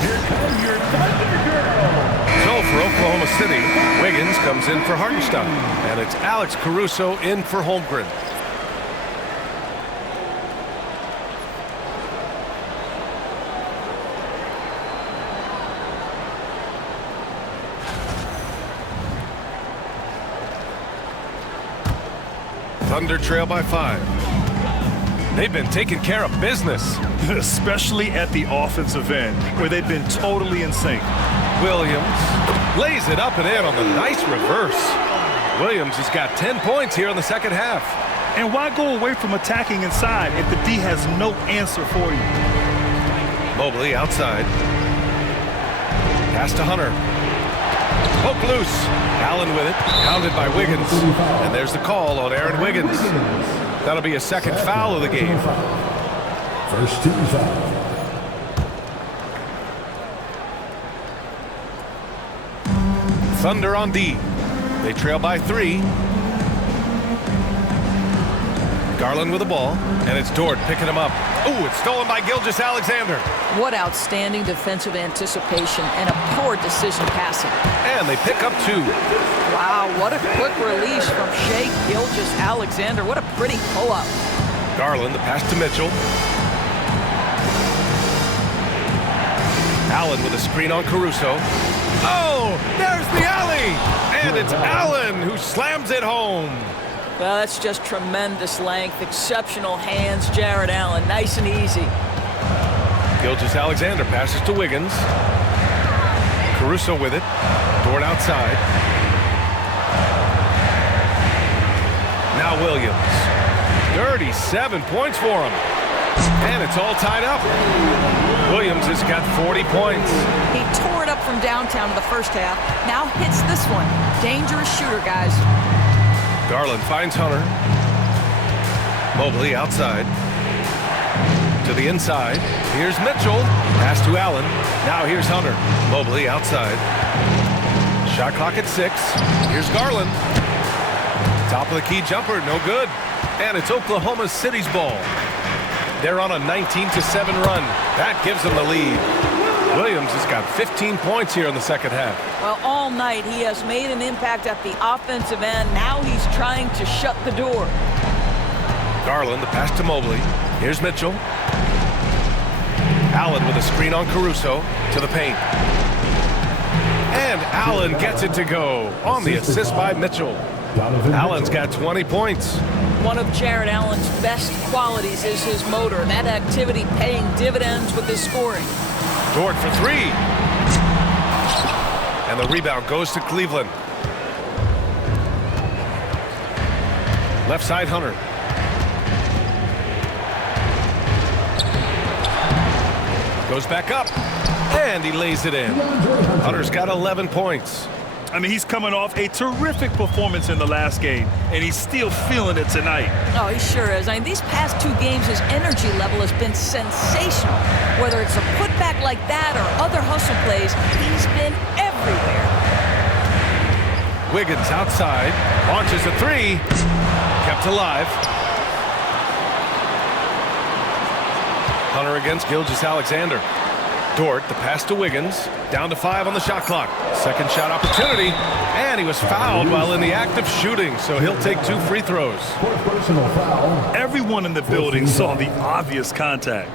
Here comes your Thunder Girl. So for Oklahoma City, Wiggins comes in for Hartenstein. And it's Alex Caruso in for Holmgren. Thunder trail by 5. They've been taking care of business. Especially at the offensive end, where they've been totally in sync. Williams lays it up and in on the nice reverse. Williams has got 10 points here in the second half. And why go away from attacking inside if the D has no answer for you? Mobley outside. Pass to Hunter. Poke loose. Allen with it. Pounded by Wiggins. And there's the call on Aaron Wiggins. That'll be a second foul of the game. First team foul. Thunder on D. They trail by 3. Garland with the ball, and it's Dort picking him up. Ooh, it's stolen by Gilgeous-Alexander. What outstanding defensive anticipation and a poor decision passing. And they pick up 2. Wow, what a quick release from Shai Gilgeous-Alexander. What a pretty pull-up. Garland, the pass to Mitchell. Allen with a screen on Caruso. Oh, there's the alley! And it's Allen who slams it home. Well, that's just tremendous length, exceptional hands, Jared Allen, nice and easy. Gilgeous-Alexander passes to Wiggins. Caruso with it. Dort outside. Now Williams. 37 points for him. And it's all tied up. Williams has got 40 points. He tore it up from downtown in the first half. Now hits this one. Dangerous shooter, guys. Garland finds Hunter. Mobley outside. To the inside. Here's Mitchell. Pass to Allen. Now here's Hunter. Mobley outside. Shot clock at 6. Here's Garland. Top of the key jumper. No good. And it's Oklahoma City's ball. They're on a 19-7 run. That gives them the lead. Williams has got 15 points here in the second half. Well, all night he has made an impact at the offensive end. Now he's trying to shut the door. Garland, the pass to Mobley. Here's Mitchell. Allen with a screen on Caruso to the paint. And Allen gets it to go on the assist by Mitchell. Allen's got 20 points. One of Jared Allen's best qualities is his motor. That activity paying dividends with his scoring. Dort for 3. And the rebound goes to Cleveland. Left side, Hunter. Goes back up. And he lays it in. Hunter's got 11 points. I mean, he's coming off a terrific performance in the last game, and he's still feeling it tonight. Oh, he sure is. I mean, these past 2 games, his energy level has been sensational. Whether it's a putback like that or other hustle plays, he's been everywhere. Wiggins outside, launches a three, kept alive. Hunter against Gilgeous-Alexander. Dort, the pass to Wiggins, down to 5 on the shot clock. Second shot opportunity, and he was fouled while in the act of shooting, so he'll take 2 free throws. Personal foul. Everyone in the building saw the obvious contact.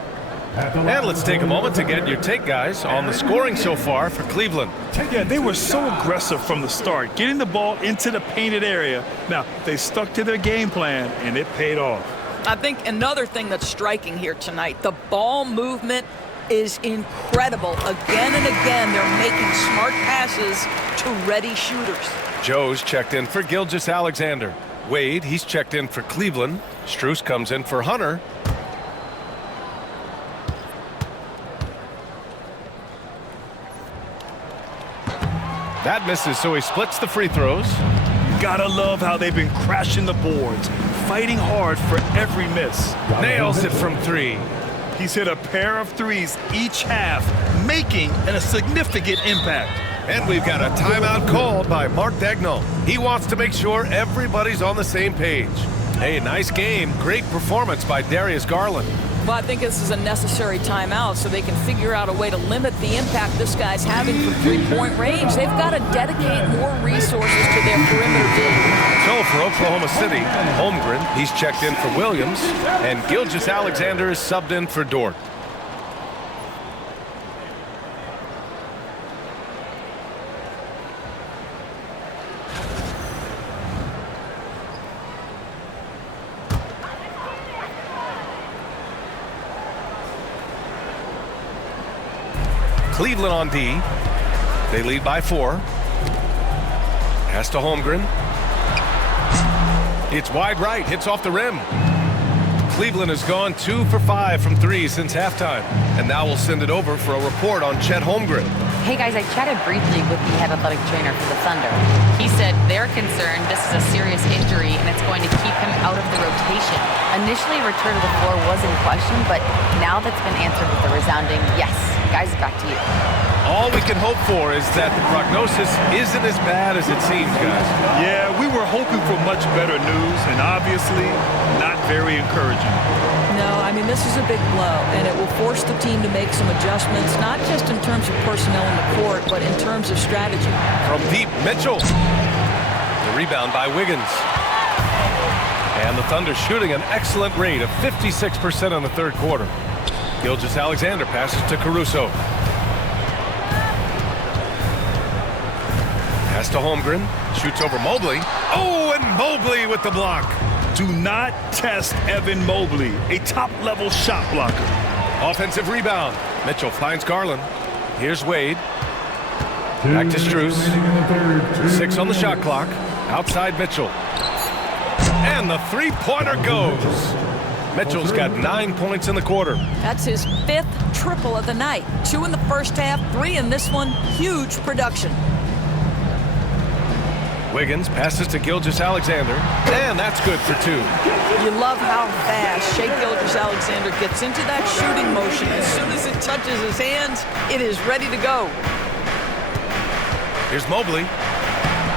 And let's take a moment to get your take, guys, on the scoring so far for Cleveland. Yeah, they were so aggressive from the start, getting the ball into the painted area. Now, they stuck to their game plan, and it paid off. I think another thing that's striking here tonight, the ball movement is incredible. Again and again, they're making smart passes to ready shooters. Joe's checked in for Gilgeous-Alexander. Wade, he's checked in for Cleveland. Strus comes in for Hunter. That misses, so he splits the free throws. Gotta love how they've been crashing the boards, fighting hard for every miss. Nails it from 3. He's hit a pair of threes each half, making a significant impact. And we've got a timeout called by Mark Daigneault. He wants to make sure everybody's on the same page. Hey, nice game. Great performance by Darius Garland. Well, I think this is a necessary timeout so they can figure out a way to limit the impact this guy's having from three-point range. They've got to dedicate more resources to their perimeter game. So for Oklahoma City, Holmgren, he's checked in for Williams, and Gilgeous-Alexander is subbed in for Dort. Cleveland on D. They lead by 4. Pass to Holmgren. It's wide right, hits off the rim. Cleveland has gone 2 for 5 from 3 since halftime. And now we'll send it over for a report on Chet Holmgren. Hey guys, I chatted briefly with the head athletic trainer for the Thunder. He said they're concerned this is a serious injury and it's going to keep him out of the rotation. Initially, return to the floor was in question, but now that's been answered with a resounding yes. Guys, back to you. All we can hope for is that the prognosis isn't as bad as it seems, guys. Yeah, we were hoping for much better news, and obviously not very encouraging. No, I mean, this is a big blow, and it will force the team to make some adjustments, not just in terms of personnel in the court, but in terms of strategy. From deep, Mitchell. The rebound by Wiggins. And the Thunder shooting an excellent rate of 56% in the third quarter. Gilgeous-Alexander passes to Caruso. Pass to Holmgren. Shoots over Mobley. Oh, and Mobley with the block. Do not test Evan Mobley, a top-level shot blocker. Offensive rebound. Mitchell finds Garland. Here's Wade. Back to Strus. 6 on the shot clock. Outside Mitchell. And the three-pointer goes. Mitchell's got 9 points in the quarter. That's his 5th triple of the night. 2 in the first half, 3 in this one. Huge production. Wiggins passes to Gilgeous-Alexander, and that's good for 2. You love how fast Shai Gilgeous-Alexander gets into that shooting motion. As soon as it touches his hands, it is ready to go. Here's Mobley,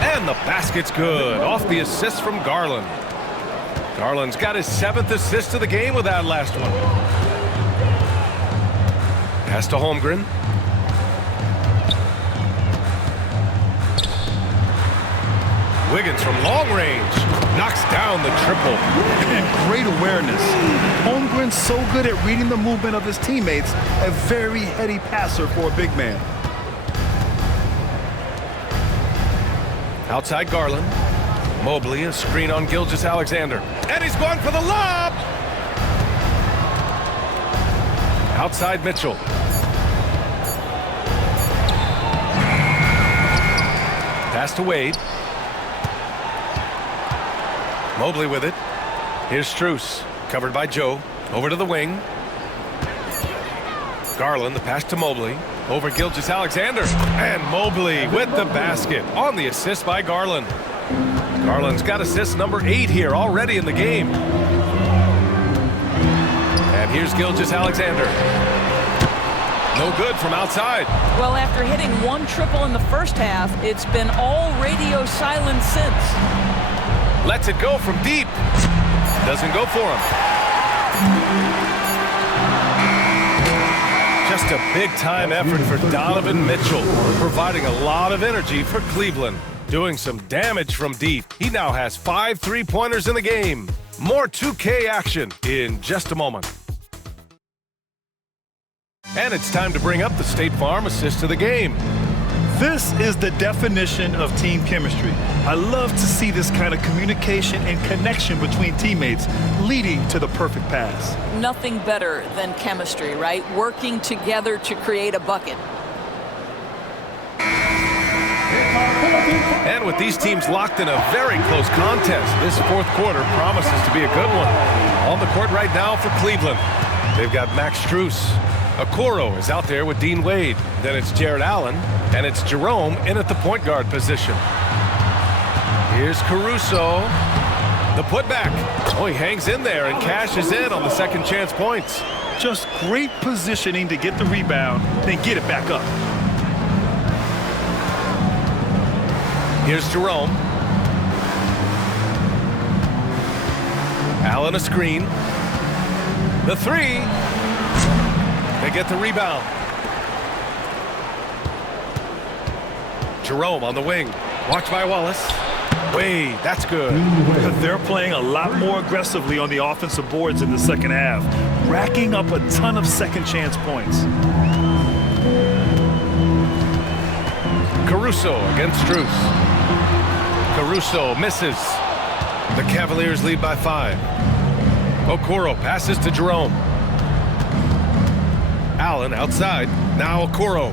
and the basket's good off the assist from Garland. Garland's got his 7th assist of the game with that last one. Pass to Holmgren. Wiggins from long range knocks down the triple. And great awareness. Holmgren's so good at reading the movement of his teammates, a very heady passer for a big man. Outside Garland. Mobley, a screen on Gilgeous-Alexander. And he's going for the lob! Outside Mitchell. Pass to Wade. Mobley with it. Here's Strus, covered by Joe. Over to the wing. Garland, the pass to Mobley. Over Gilgeous-Alexander. And Mobley with the basket on the assist by Garland. Garland's got assist number 8 here already in the game. And here's Gilgeous-Alexander. No good from outside. Well, after hitting one triple in the first half, it's been all radio silence since. Lets it go from deep. Doesn't go for him. Just a big-time effort for Donovan Mitchell, providing a lot of energy for Cleveland. Doing some damage from deep. He now has 5 3-pointers in the game. More 2K action in just a moment. And it's time to bring up the State Farm assist of the game. This is the definition of team chemistry. I love to see this kind of communication and connection between teammates leading to the perfect pass. Nothing better than chemistry, right? Working together to create a bucket. And with these teams locked in a very close contest, this fourth quarter promises to be a good one. On the court right now for Cleveland, they've got Max Strus. Okoro is out there with Dean Wade. Then it's Jared Allen, and it's Jerome in at the point guard position. Here's Caruso. The putback. Oh, he hangs in there and cashes in on the second chance points. Just great positioning to get the rebound, then get it back up. Here's Jerome. Allen a screen. The three. They get the rebound. Jerome on the wing. Watch by Wallace. Wade, that's good. But they're playing a lot more aggressively on the offensive boards in the second half, racking up a ton of second chance points. Caruso against Strus. Caruso misses. The Cavaliers lead by 5. Okoro passes to Jerome. Allen outside. Now Okoro.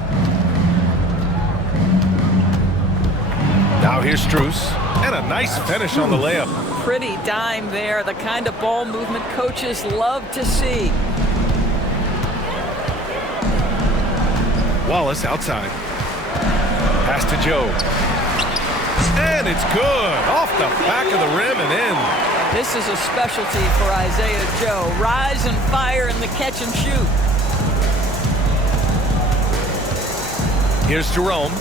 Now here's Strus. And a nice finish on the layup. Pretty dime there. The kind of ball movement coaches love to see. Wallace outside. Pass to Joe. And it's good. Off the back of the rim and in. This is a specialty for Isaiah Joe. Rise and fire in the catch and shoot. Here's Jerome.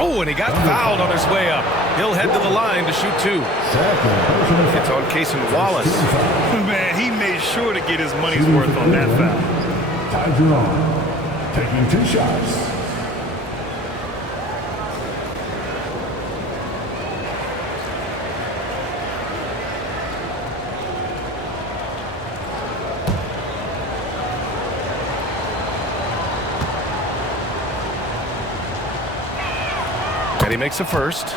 Oh, and he got fouled on his way up. He'll head to the line to shoot 2. It's on Cason Wallace. Man, he made sure to get his money's worth on that foul. Ty Jerome taking 2 shots. And he makes a first.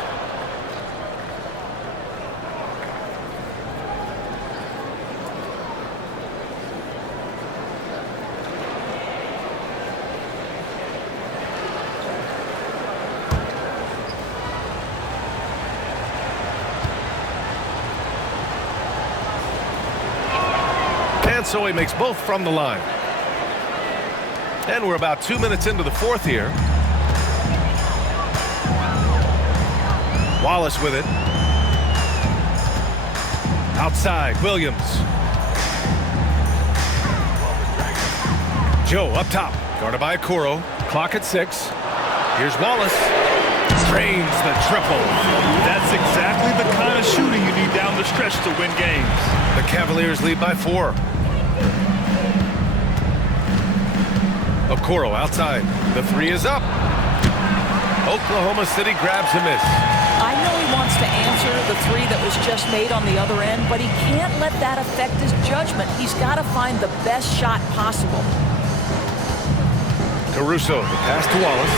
And so he makes both from the line. And we're about 2 minutes into the fourth here. Wallace with it. Outside, Williams. Joe up top. Guarded by Okoro. Clock at 6. Here's Wallace. Drains the triple. That's exactly the kind of shooting you need down the stretch to win games. The Cavaliers lead by 4. Okoro outside. The 3 is up. Oklahoma City grabs a miss. I know he wants to answer the 3 that was just made on the other end, but he can't let that affect his judgment. He's got to find the best shot possible. Caruso, the pass to Wallace.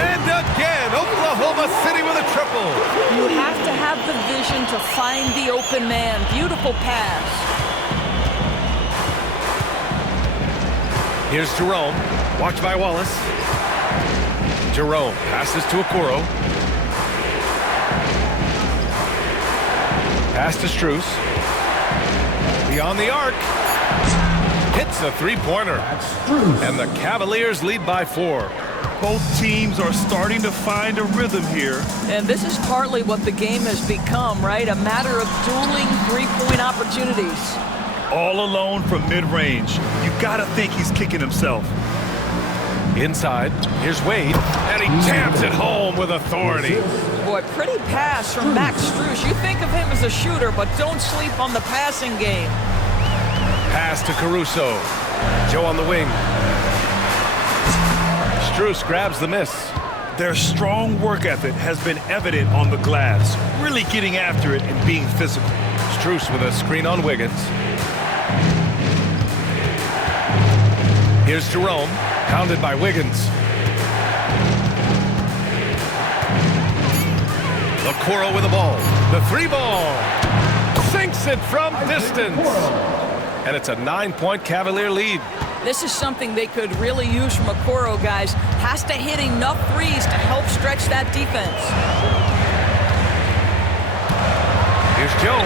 And again, Oklahoma City with a triple. You have to have the vision to find the open man. Beautiful pass. Here's Jerome. Watch by Wallace. Jerome passes to Okoro. Pass to Strus. Beyond the arc. Hits a 3-pointer. And the Cavaliers lead by 4. Both teams are starting to find a rhythm here. And this is partly what the game has become, right? A matter of dueling three-point opportunities. All alone from mid-range. You gotta think he's kicking himself. Inside, here's Wade, and he jams it home with authority. Boy, pretty pass from Max Strus. You think of him as a shooter, but don't sleep on the passing game. Pass to Caruso. Joe on the wing. Strus grabs the miss. Their strong work ethic has been evident on the glass, really getting after it and being physical. Strus with a screen on Wiggins. Here's Jerome, pounded by Wiggins. Okoro with the ball. The three ball. Sinks it from distance. And it's a 9-point Cavalier lead. This is something they could really use from Okoro, guys. Has to hit enough threes to help stretch that defense. Here's Joe.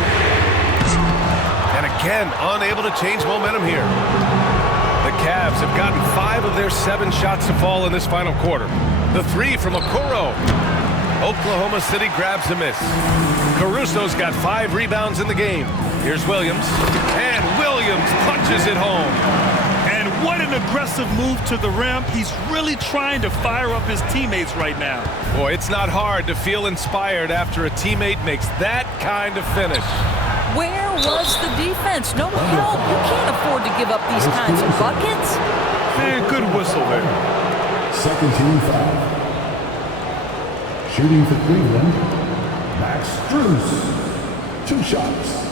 And again, unable to change momentum here. The Cavs have gotten 5 of their 7 shots to fall in this final quarter. The three from Okoro. Oklahoma City grabs a miss. Caruso's got 5 rebounds in the game. Here's Williams. And Williams punches it home. And what an aggressive move to the rim. He's really trying to fire up his teammates right now. Boy, it's not hard to feel inspired after a teammate makes that kind of finish. Where was the defense? No help. You can't afford to give up these kinds of buckets. Man, good whistle there. Second team foul. Shooting for Cleveland, Max Strus. 2 shots.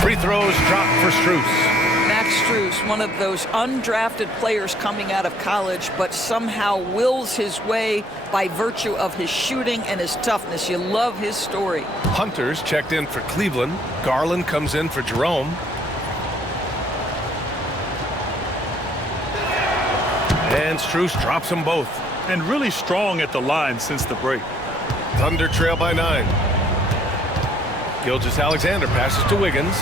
Free throws dropped for Strus. Max Strus, one of those undrafted players coming out of college, but somehow wills his way by virtue of his shooting and his toughness. You love his story. Hunter's checked in for Cleveland. Garland comes in for Jerome. And Strus drops them both. And really strong at the line since the break. Thunder trail by 9. Gilgeous-Alexander passes to Wiggins.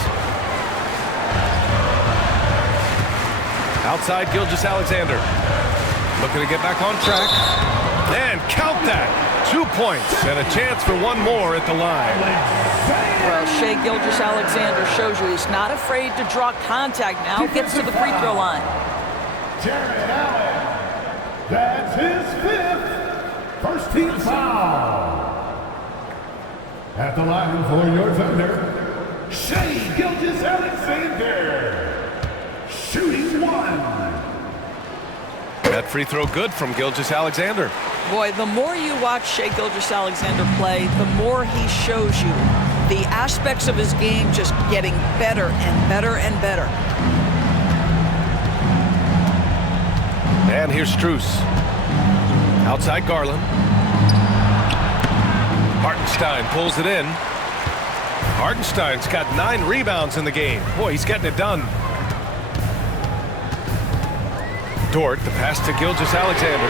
Outside Gilgeous-Alexander. Looking to get back on track. And count that. 2 points and a chance for one more at the line. Well, Shai Gilgeous-Alexander shows you he's not afraid to draw contact now. Gets to the free throw line. Jared Allen. That's his 5th. First team foul. At the line for your Thunder, Shai Gilgeous-Alexander. Shooting 1. That free throw good from Gilgeous-Alexander. Boy, the more you watch Shai Gilgeous-Alexander play, the more he shows you the aspects of his game just getting better and better and better. And here's Strus. Outside Garland. Hartenstein pulls it in. Hartenstein's got 9 rebounds in the game. Boy, he's getting it done. Dort, the pass to Gilgeous-Alexander.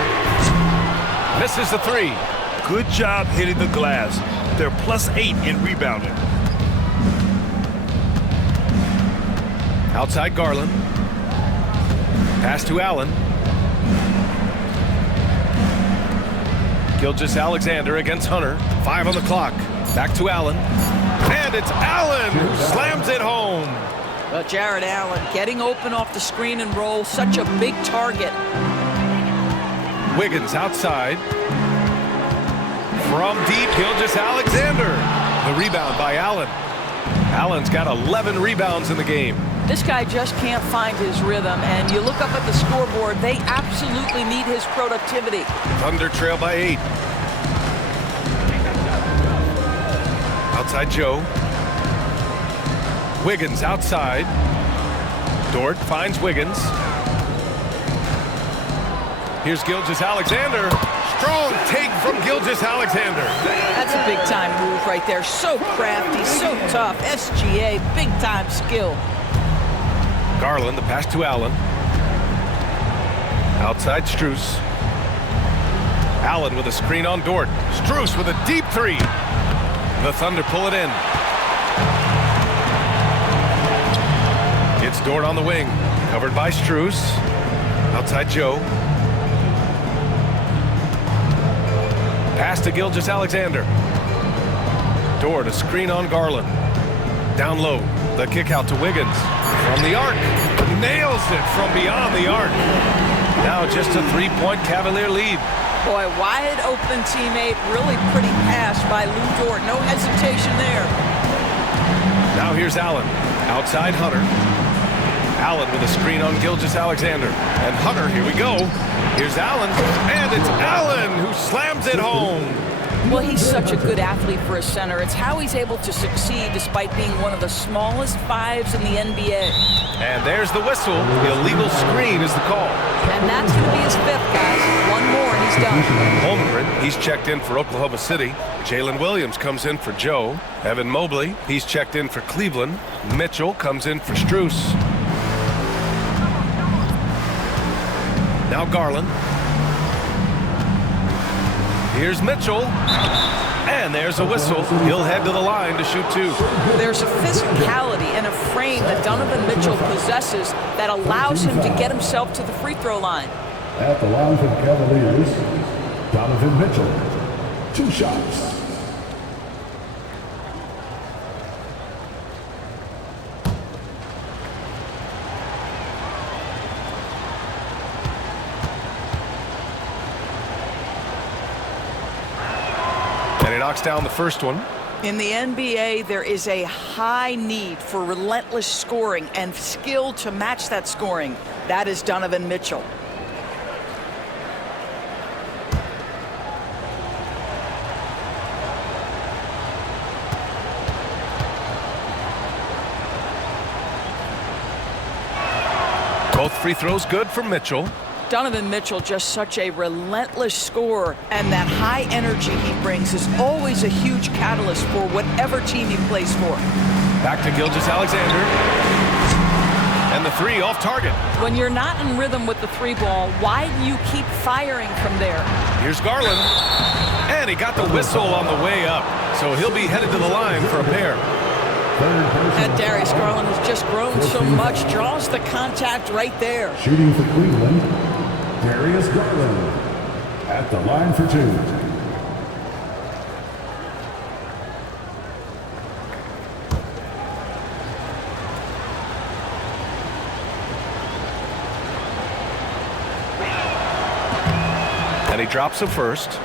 Misses the 3. Good job hitting the glass. They're +8 in rebounding. Outside Garland. Pass to Allen. Gilgeous-Alexander against Hunter. 5 on the clock. Back to Allen. And it's Allen who slams it home. Well, Jared Allen getting open off the screen and roll. Such a big target. Wiggins outside. From deep, Gilgeous-Alexander. The rebound by Allen. Allen's got 11 rebounds in the game. This guy just can't find his rhythm, and you look up at the scoreboard, they absolutely need his productivity. Thunder trail by 8. Outside Joe. Wiggins outside. Dort finds Wiggins. Here's Gilgeous-Alexander. Strong take from Gilgeous-Alexander. That's a big-time move right there. So crafty, so tough. SGA, big-time skill. Garland, the pass to Allen. Outside Strus. Allen with a screen on Dort. Strus with a deep three. The Thunder pull it in. It's Dort on the wing. Covered by Strus. Outside Joe. Pass to Gilgeous-Alexander. Dort, a screen on Garland. Down low. The kick out to Wiggins. From the arc. Nails it from beyond the arc. Now just a 3-point Cavalier lead. Boy, wide open teammate. Really pretty pass by Lou Dort. No hesitation there. Now here's Allen. Outside Hunter. Allen with a screen on Gilgeous-Alexander. And Hunter, here we go. Here's Allen. And it's Allen who slams it home. Well, he's such a good athlete for a center. It's how he's able to succeed despite being one of the smallest fives in the NBA. And there's the whistle. Illegal screen is the call. And that's going to be his fifth, guys. One more and he's done. Holmgren, he's checked in for Oklahoma City. Jalen Williams comes in for Joe. Evan Mobley, he's checked in for Cleveland. Mitchell comes in for Strus. Now Garland. Here's Mitchell. And there's a whistle. He'll head to the line to shoot two. There's a physicality and a frame that Donovan Mitchell possesses that allows him to get himself to the free throw line. At the line for the Cavaliers, Donovan Mitchell. 2 shots. And he knocks down the first one. In the NBA, there is a high need for relentless scoring and skill to match that scoring. That is Donovan Mitchell. Both free throws good for Mitchell. Donovan Mitchell, just such a relentless scorer, and that high energy he brings is always a huge catalyst for whatever team he plays for. Back to Gilgeous-Alexander. And the three off target. When you're not in rhythm with the three ball, why do you keep firing from there? Here's Garland. And he got the whistle on the way up. So he'll be headed to the line for a pair. And Darius Garland has just grown so much, draws the contact right there. Shooting for Cleveland, Darius Garland. At the line for 2. And he drops him first.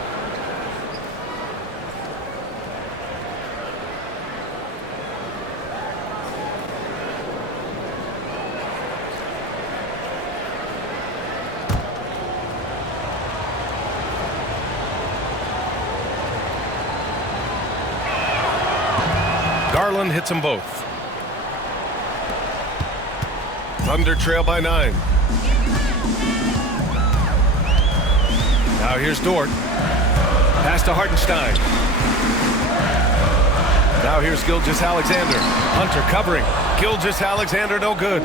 Garland hits them both. Thunder trail by 9. Now here's Dort. Pass to Hartenstein. Now here's Gilgeous-Alexander. Hunter covering. Gilgeous-Alexander no good.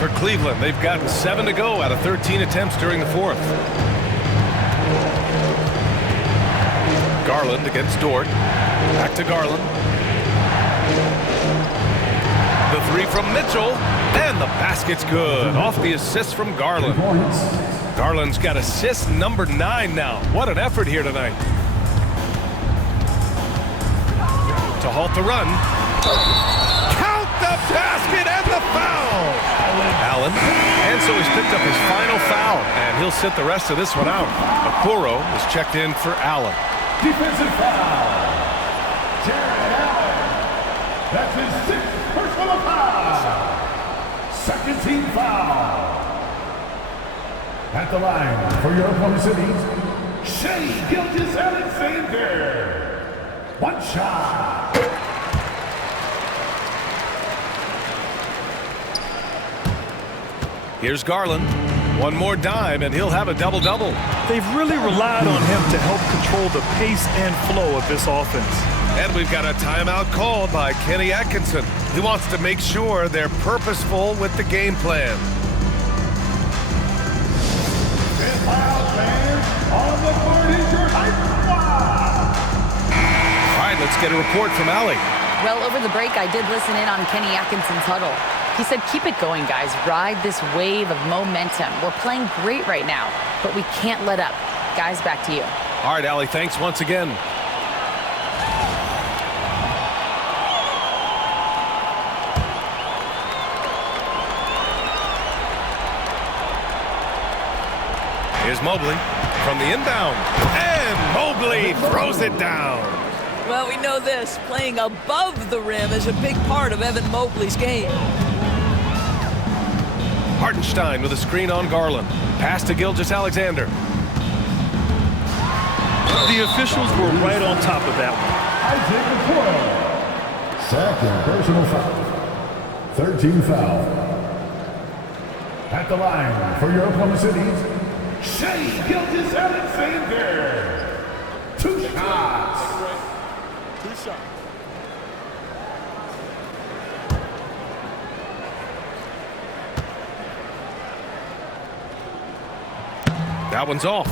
For Cleveland, they've gotten 7 to go out of 13 attempts during the fourth. Garland against Dort. Back to Garland. The three from Mitchell, and the basket's good. Off the assist from Garland. Garland's got assist number 9 now. What an effort here tonight. To halt the run. Count the basket and the foul. Allen. And so he's picked up his final foul, and he'll sit the rest of this one out. Okoro is checked in for Allen. Defensive foul. Jared Allen. That's his 6th personal foul. Second team foul. At the line for your Oklahoma City, Shea Gilgeous-Alexander. 1 shot. Here's Garland. One more dime, and he'll have a double-double. They've really relied on him to help control the pace and flow of this offense. And we've got a timeout called by Kenny Atkinson. He wants to make sure they're purposeful with the game plan. All right, let's get a report from Allie. Well, over the break, I did listen in on Kenny Atkinson's huddle. He said, keep it going, guys. Ride this wave of momentum. We're playing great right now, but we can't let up. Guys, back to you. All right, Allie, thanks once again. Here's Mobley from the inbound. And Mobley throws it down. Well, we know this. Playing above the rim is a big part of Evan Mobley's game. Hartenstein with a screen on Garland. Pass to Gilgeous-Alexander. The officials were right on top of that one. Second personal foul. 13 foul. At the line for your Oklahoma City's Shai Gilgeous-Alexander. 2 shots. 2 shots. That one's off.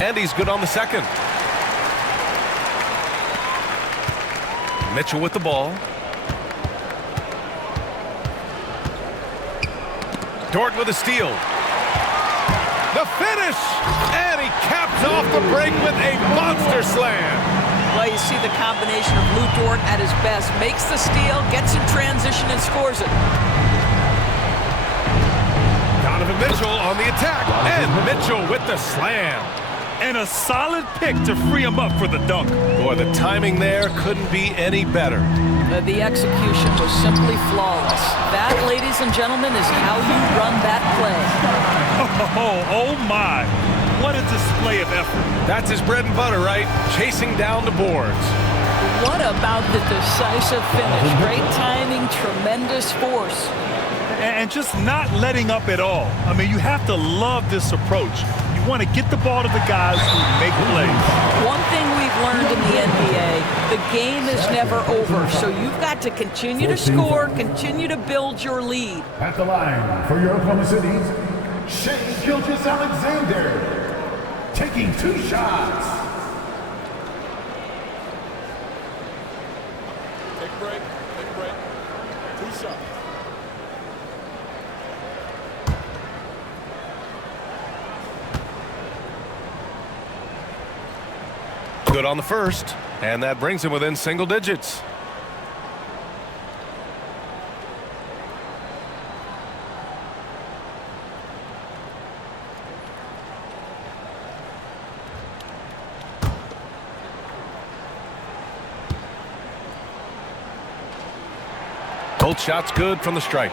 And he's good on the second. Mitchell with the ball. Dort with a steal. The finish! And he caps off the break with a monster slam. Well, you see the combination of Lou Dort at his best. Makes the steal, gets in transition, and scores it. Donovan Mitchell on the attack. And Mitchell with the slam. And a solid pick to free him up for the dunk. Boy, the timing there couldn't be any better. The execution was simply flawless. That, ladies and gentlemen, is how you run that play. Oh my. What a display of effort. That's his bread and butter, right? Chasing down the boards. What about the decisive finish? Great timing, tremendous force. And just not letting up at all. I mean, you have to love this approach. You want to get the ball to the guys who make plays. One thing we've learned in the NBA, the game is never over. So you've got to continue to score, continue to build your lead. At the line for your Oklahoma City's Shai Gilgeous-Alexander. Taking 2 shots. Take a break. Take a break. 2 shots. Good on the first, and that brings him within single digits. Both shots good from the stripe.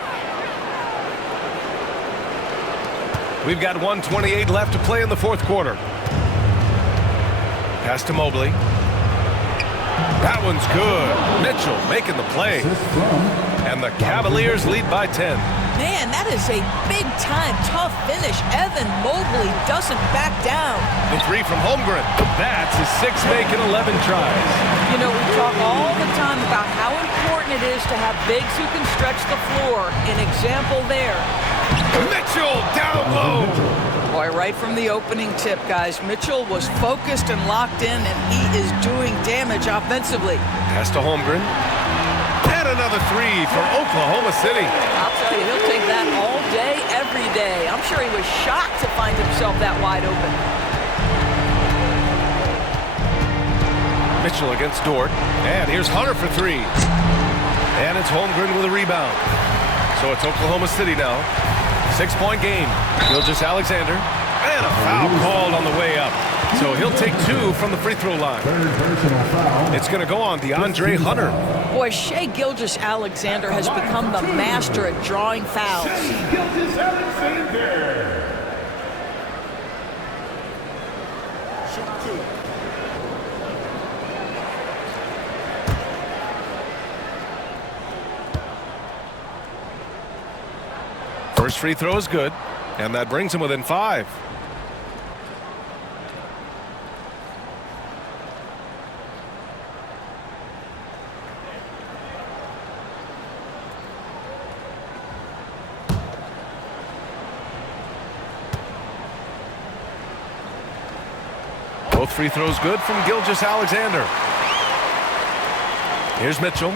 We've got 1:28 left to play in the fourth quarter. Pass to Mobley. That one's good. Mitchell making the play. And the Cavaliers lead by 10. Man, that is a big-time, tough finish. Evan Mobley doesn't back down. The 3 from Holmgren. That's his 6th make in 11 tries. You know, we talk all the time about how important it is to have bigs who can stretch the floor. An example there. Mitchell down low. Boy, right from the opening tip, guys, Mitchell was focused and locked in, and he is doing damage offensively. Pass to Holmgren. And another 3 for Oklahoma City. I'll tell you, he'll take that all day, every day. I'm sure he was shocked to find himself that wide open. Mitchell against Dort. And here's Hunter for 3. And it's Holmgren with a rebound. So it's Oklahoma City now. 6-point game. Gilgeous-Alexander. And a foul called on the way up. So he'll take 2 from the free throw line. It's going to go on DeAndre Hunter. Boy, Shai Gilgeous-Alexander has become the master at drawing fouls. Shoot 2. First free throw is good, and that brings him within 5. Both free throws good from Gilgeous-Alexander. Here's Mitchell.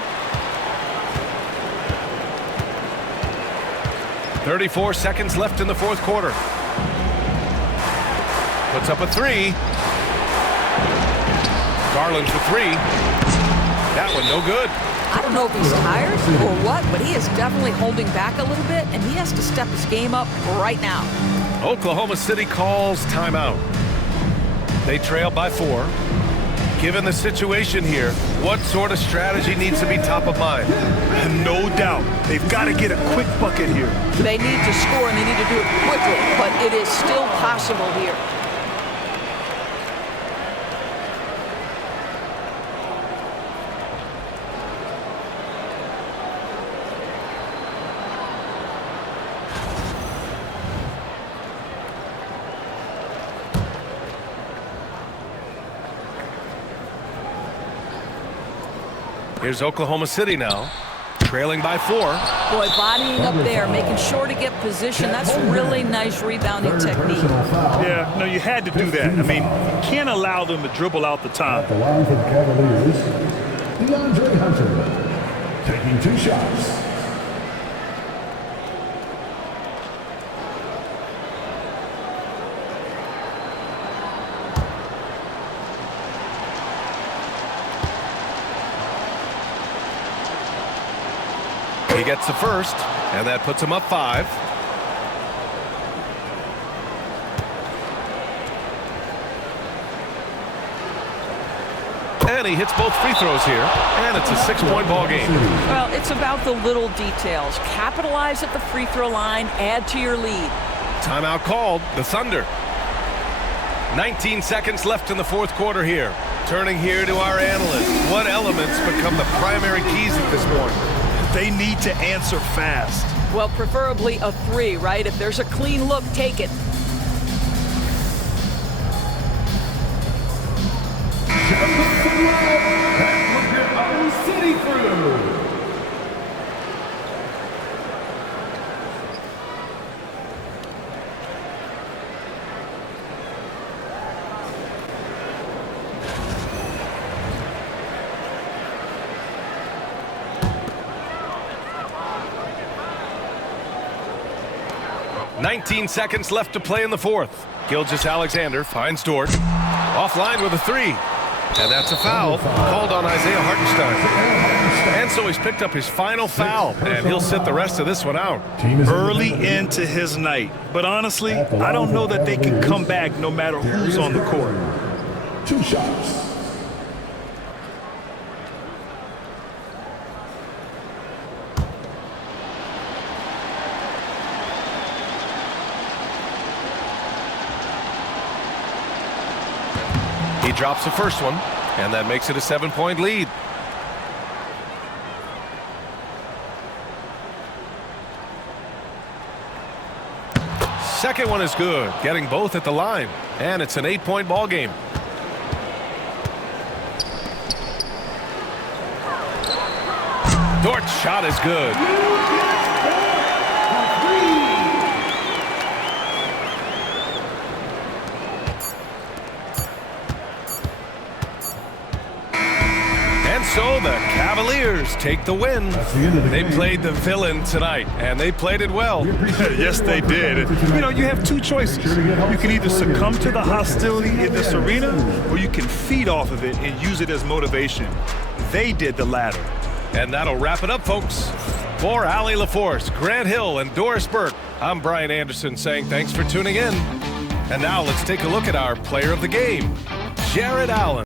34 seconds left in the fourth quarter. Puts up a 3. Garland for 3. That one no good. I don't know if he's tired or what, but he is definitely holding back a little bit, and he has to step his game up right now. Oklahoma City calls timeout. They trail by 4. Given the situation here, what sort of strategy needs to be top of mind? No doubt. They've got to get a quick bucket here. They need to score, and they need to do it quickly, but it is still possible here. Here's Oklahoma City now, trailing by 4. Boy, bodying up there, making sure to get position. That's really nice rebounding technique. Yeah, no, you had to do that. I mean, you can't allow them to dribble out the time. At the line for the Cavaliers, DeAndre Hunter, taking 2 shots. He gets the first, and that puts him up 5. And he hits both free throws here, and it's a 6-point ball game. Well, it's about the little details. Capitalize at the free throw line, add to your lead. Timeout called, the Thunder. 19 seconds left in the fourth quarter here. Turning here to our analysts. What elements become the primary keys at this point? They need to answer fast. Well, preferably a 3, right? If there's a clean look, take it. City through. Nineteen seconds left to play in the fourth. Gilgeous-Alexander finds Dort. Offline with a 3. And that's a foul called on Isaiah Hartenstein. And so he's picked up his final foul, and he'll sit the rest of this one out. Early into his night. But honestly, I don't know that they can come back no matter who's on the court. 2 shots. He drops the first one, and that makes it a 7-point lead. Second one is good, getting both at the line, and it's an 8-point ball game. Dort's shot is good. So the Cavaliers take the win. They played the villain tonight, and they played it well. Yes, they did. You know, you have 2 choices. You can either succumb to the hostility in this arena, or you can feed off of it and use it as motivation. They did the latter. And that'll wrap it up, folks. For Allie LaForce, Grant Hill, and Doris Burke, I'm Brian Anderson saying thanks for tuning in. And now let's take a look at our player of the game, Jared Allen.